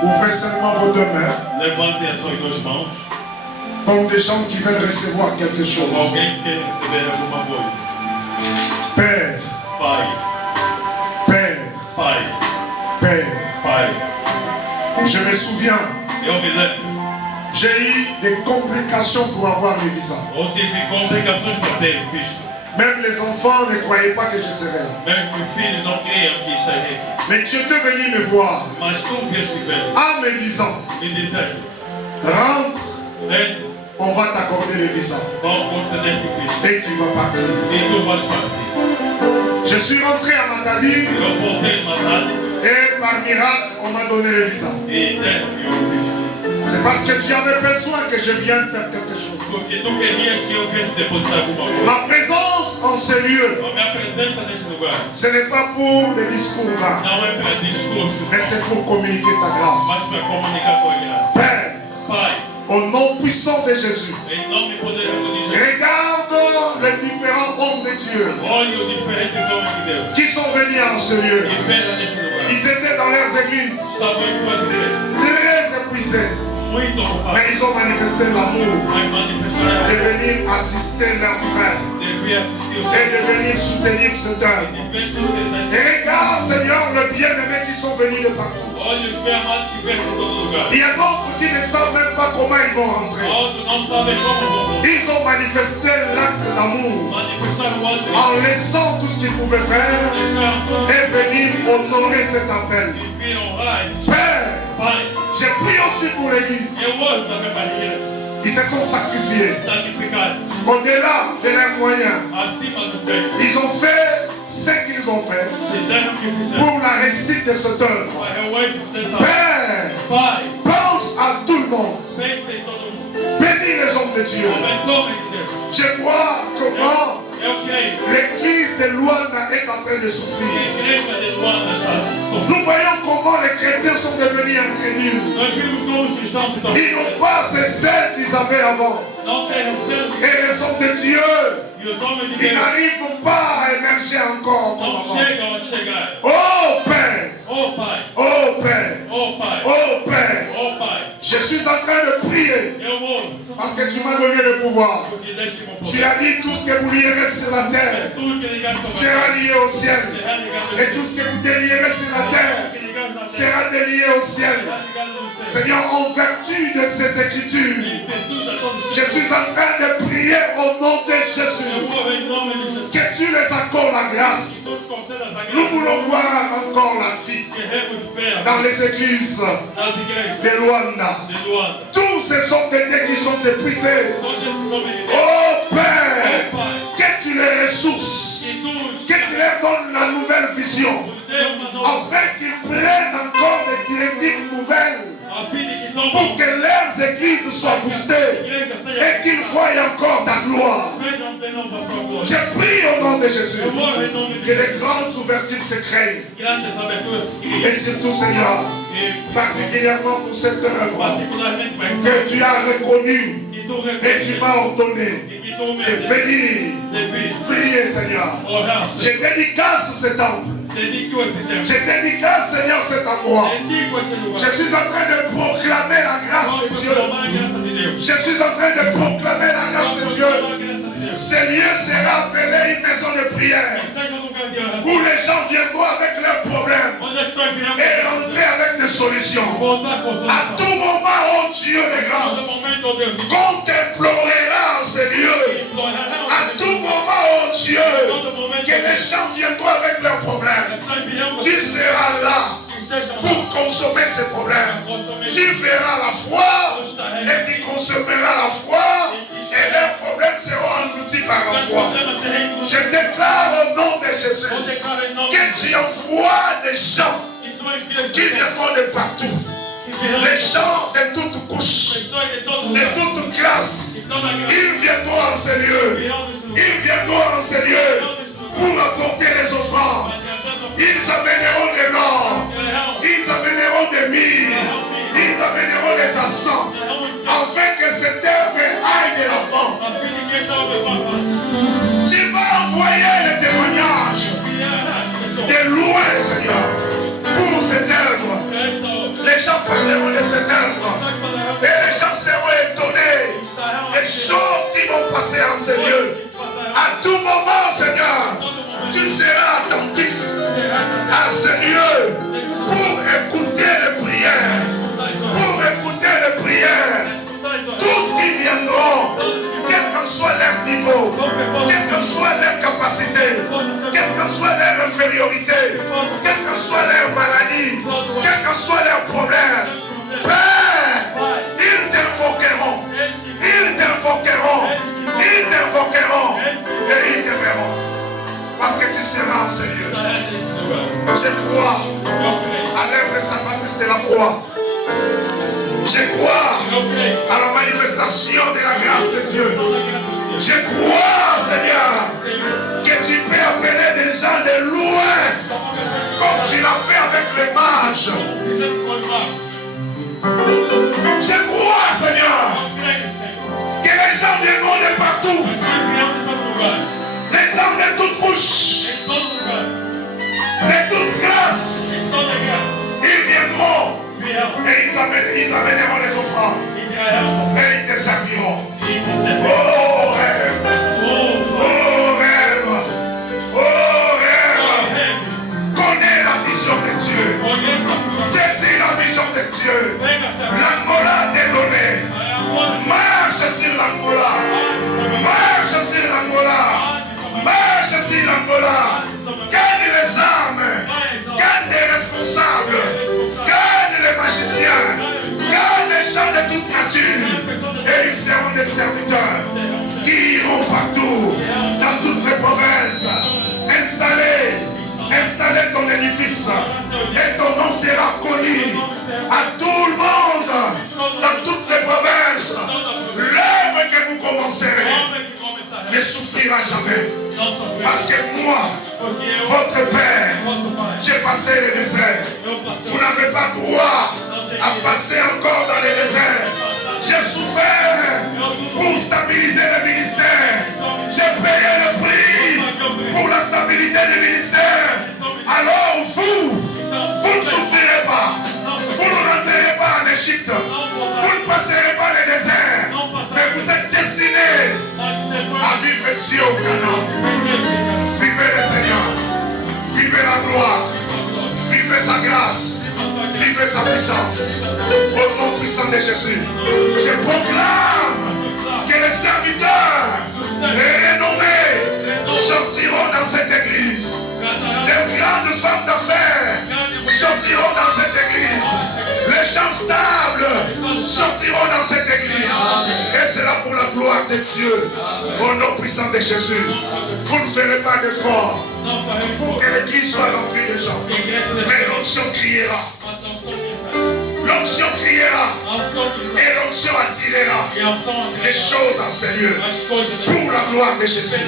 Ouvrez seulement vos deux mains. Levantez as suas duas mãos. Comme des gens qui veulent recevoir quelque chose. Como alguém que quer receber alguma coisa. Père. Pai. Père. Pai. Père. Pai. Je me souviens. Eu me lembro. J'ai eu des complications pour avoir le visa. Eu tive complicações para ter o visto. Même les enfants ne croyaient pas que je serais là. Mesmo meus filhos não queriam que estaria aqui. Mais tu étais venu me voir. Mas tu vieste ver. En me disant. Me dizendo. Rentre. Vem. On va t'accorder le visa. Vamos conceder o visto. Et tu vas partir. E tu vais partir. Je suis rentré à Matadi. Eu voltei a Matadi. Et par miracle, on m'a donné le visa. E deram-me o visto. C'est parce que tu avais besoin que je vienne faire quelque chose. Porque tu querias que eu viesse depositar alguma coisa. Ma présence en ce lieu. A minha presença neste lugar. Ce n'est pas pour des discours vains. Não é para discurso. Mais c'est pour communiquer ta grâce. Mas para comunicar tua graça. Père. Pai. Au nom puissant de Jésus. Em nome poderoso de Jesus. Regarde les différents hommes de Dieu. Olha os diferentes homens de Deus. Qui sont venus en ce lieu. E vieram neste lugar. Ils étaient dans leurs églises. Estavam em suas igrejas. Très épuisés. Muito ocupados. Mais ils ont manifesté l'amour. Mas manifestaram de venir assister leurs frères. Et de venir soutenir cette œuvre. Et regarde, Seigneur, le bien-aimé qui sont venus de partout. Il y a d'autres qui ne savent même pas comment ils vont rentrer. Ils ont manifesté l'acte d'amour en laissant tout ce qu'ils pouvaient faire et venir honorer cet appel. Père, j'ai prié aussi pour l'Église. Ils se sont sacrifiés. Au-delà de leurs moyens. Ils ont fait ce qu'ils ont fait pour la réussite de cette œuvre. Père, pense à tout le monde. bénis les hommes de Dieu. Je vois comment l'église de Luanda est en train de souffrir. Nous voyons comment les chrétiens sont devenus incrédules. Ils n'ont pas ces zèles qu'ils avaient avant. Et les hommes de Dieu, ils n'arrivent pas à émerger encore comme avant. Oh Père, oh Père, oh Père, je suis en train de prier parce que tu m'as donné le pouvoir. Tu as dit tout ce que vous lierez sur la terre sera lié au ciel. Et tout ce que vous délierez sur la terre sera délié au ciel. Seigneur, en vertu de ces écritures, je suis en train de prier au nom de Jésus. Que tu les accordes la grâce. Nous voulons voir encore la vie dans les églises de Luanda. Tous ces hommes de Dieu qui sont épuisés. Oh Père, que tu les ressources, que tu leur donnes la nouvelle vision, afin qu'ils prennent encore des directives nouvelles pour que leurs églises soient boostées et qu'ils voient encore ta gloire. Je prie au nom de Jésus que les grandes ouvertures se créent. Et surtout, Seigneur, particulièrement pour cette œuvre que tu as reconnue et tu m'as ordonné de venir prier, Seigneur. Je dédicace ce temple. Je dédicace, Seigneur, cet endroit. Je suis en train de proclamer la grâce de Dieu. Je suis en train de proclamer la grâce de Dieu. Ce lieu sera appelé une maison de prière où les gens viendront avec leurs problèmes et rentrer avec des solutions. À tout moment, oh Dieu de grâce, qu'on t'implorera en ce lieu. À tout moment, oh Dieu, que les gens viendront avec leurs problèmes. Tu seras là pour consommer ces problèmes. Tu verras la foi et tu consommeras la foi et leurs problèmes seront engloutis par la foi. Je déclare au nom de Jésus que tu envoies des gens qui viendront de partout. Les gens de toutes couches, de toutes classes, ils viendront en ces lieux. Ils viendront en ces lieux pour apporter les offrandes. Ils amèneront de l'or, ils amèneront des myrrhes, ils amèneront des encens, afin que cette œuvre aille de l'avant. Tu vas envoyer les témoignages de loin, Seigneur, pour cette œuvre. Les gens parleront de cette œuvre et les gens seront étonnés des choses qui vont passer en ces lieux. À tout moment, Seigneur, tu seras attentif à ce lieu pour écouter les prières, pour écouter les prières. Tous qui viendront, quel que soit leur niveau, quelle que soit leur capacité, quelle que soit leur infériorité, quelle que soit leur maladie, quel que soit leur problème, Père, ils t'invoqueront, ils t'invoqueront, ils t'invoqueront et ils te verront. Parce que tu seras en ce lieu. Je crois à l'œuvre salvatrice de la croix. Je crois à la manifestation de la grâce de Dieu. Je crois, Seigneur, que tu peux appeler des gens de loin, comme tu l'as fait avec les mages. Je crois, Seigneur, que les gens viendront de partout. Les gens de toutes couches, de toutes classes, ils viendront et ils amèneront les offrandes et ils te serviront. Oh rêve, oh rêve, oh rêve, connais la vision de Dieu, saisis la vision de Dieu. L'Angola t'est donnée, marche sur l'Angola, marche sur l'Angola. Marche sur l'Angola, gagne les âmes, gagne les responsables, gagne les magiciens, gagne les gens de toute nature, et ils seront des serviteurs qui iront partout, dans toutes les provinces, installer ton édifice, et ton nom sera connu à tout le monde, dans toutes les provinces. ne souffrira jamais. Parce que moi, votre Père, j'ai passé le désert. Vous n'avez pas droit à passer encore dans le désert. J'ai souffert pour stabiliser le ministère. J'ai payé le prix pour la stabilité du ministère. Alors vous ne souffrirez pas. Vous ne rentrerez pas en Égypte. Vous ne passerez pas le désert. Mais vous êtes destinés à vivre Dieu au Canaan. Vivez le Seigneur. Vivez la gloire. Vivez sa grâce. Vivez sa puissance. Au nom puissant de Jésus. Je proclame que les serviteurs renommés sortiront dans cette église. Des grandes femmes d'affaires sortiront dans cette église. Les gens stables sortiront dans cette église. Et c'est là pour la gloire de Dieu. Au nom puissant de Jésus. Vous ne ferez pas d'effort pour que l'église soit remplie de gens. Mais l'onction criera. L'onction criera. Et l'onction attirera les choses en ces lieux. Pour la gloire de Jésus.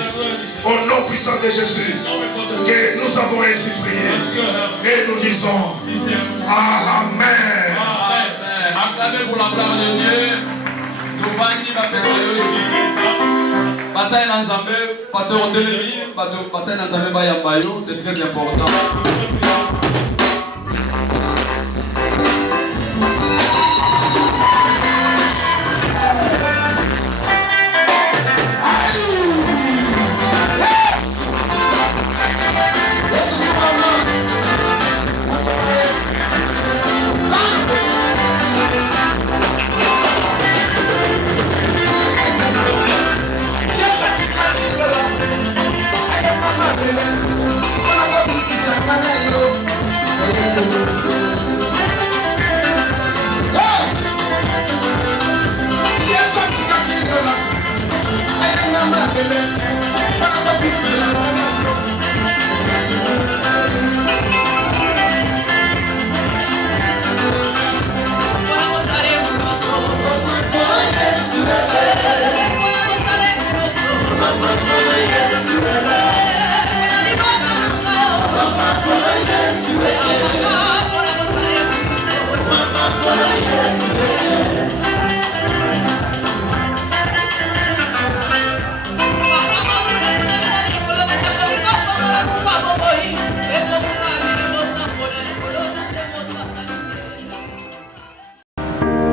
Au nom puissant de Jésus. Que nous avons ainsi prié. Et nous disons Amen. Acclamez pour la gloire de Dieu. Nous vendons la paix. Passer dans Zambé, passer au Télémi, passer dans Zambé Bayambayo, c'est très important.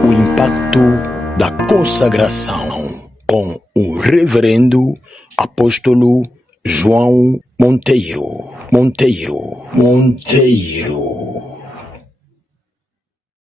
O impacto da consagração com o reverendo apóstolo João Monteiro.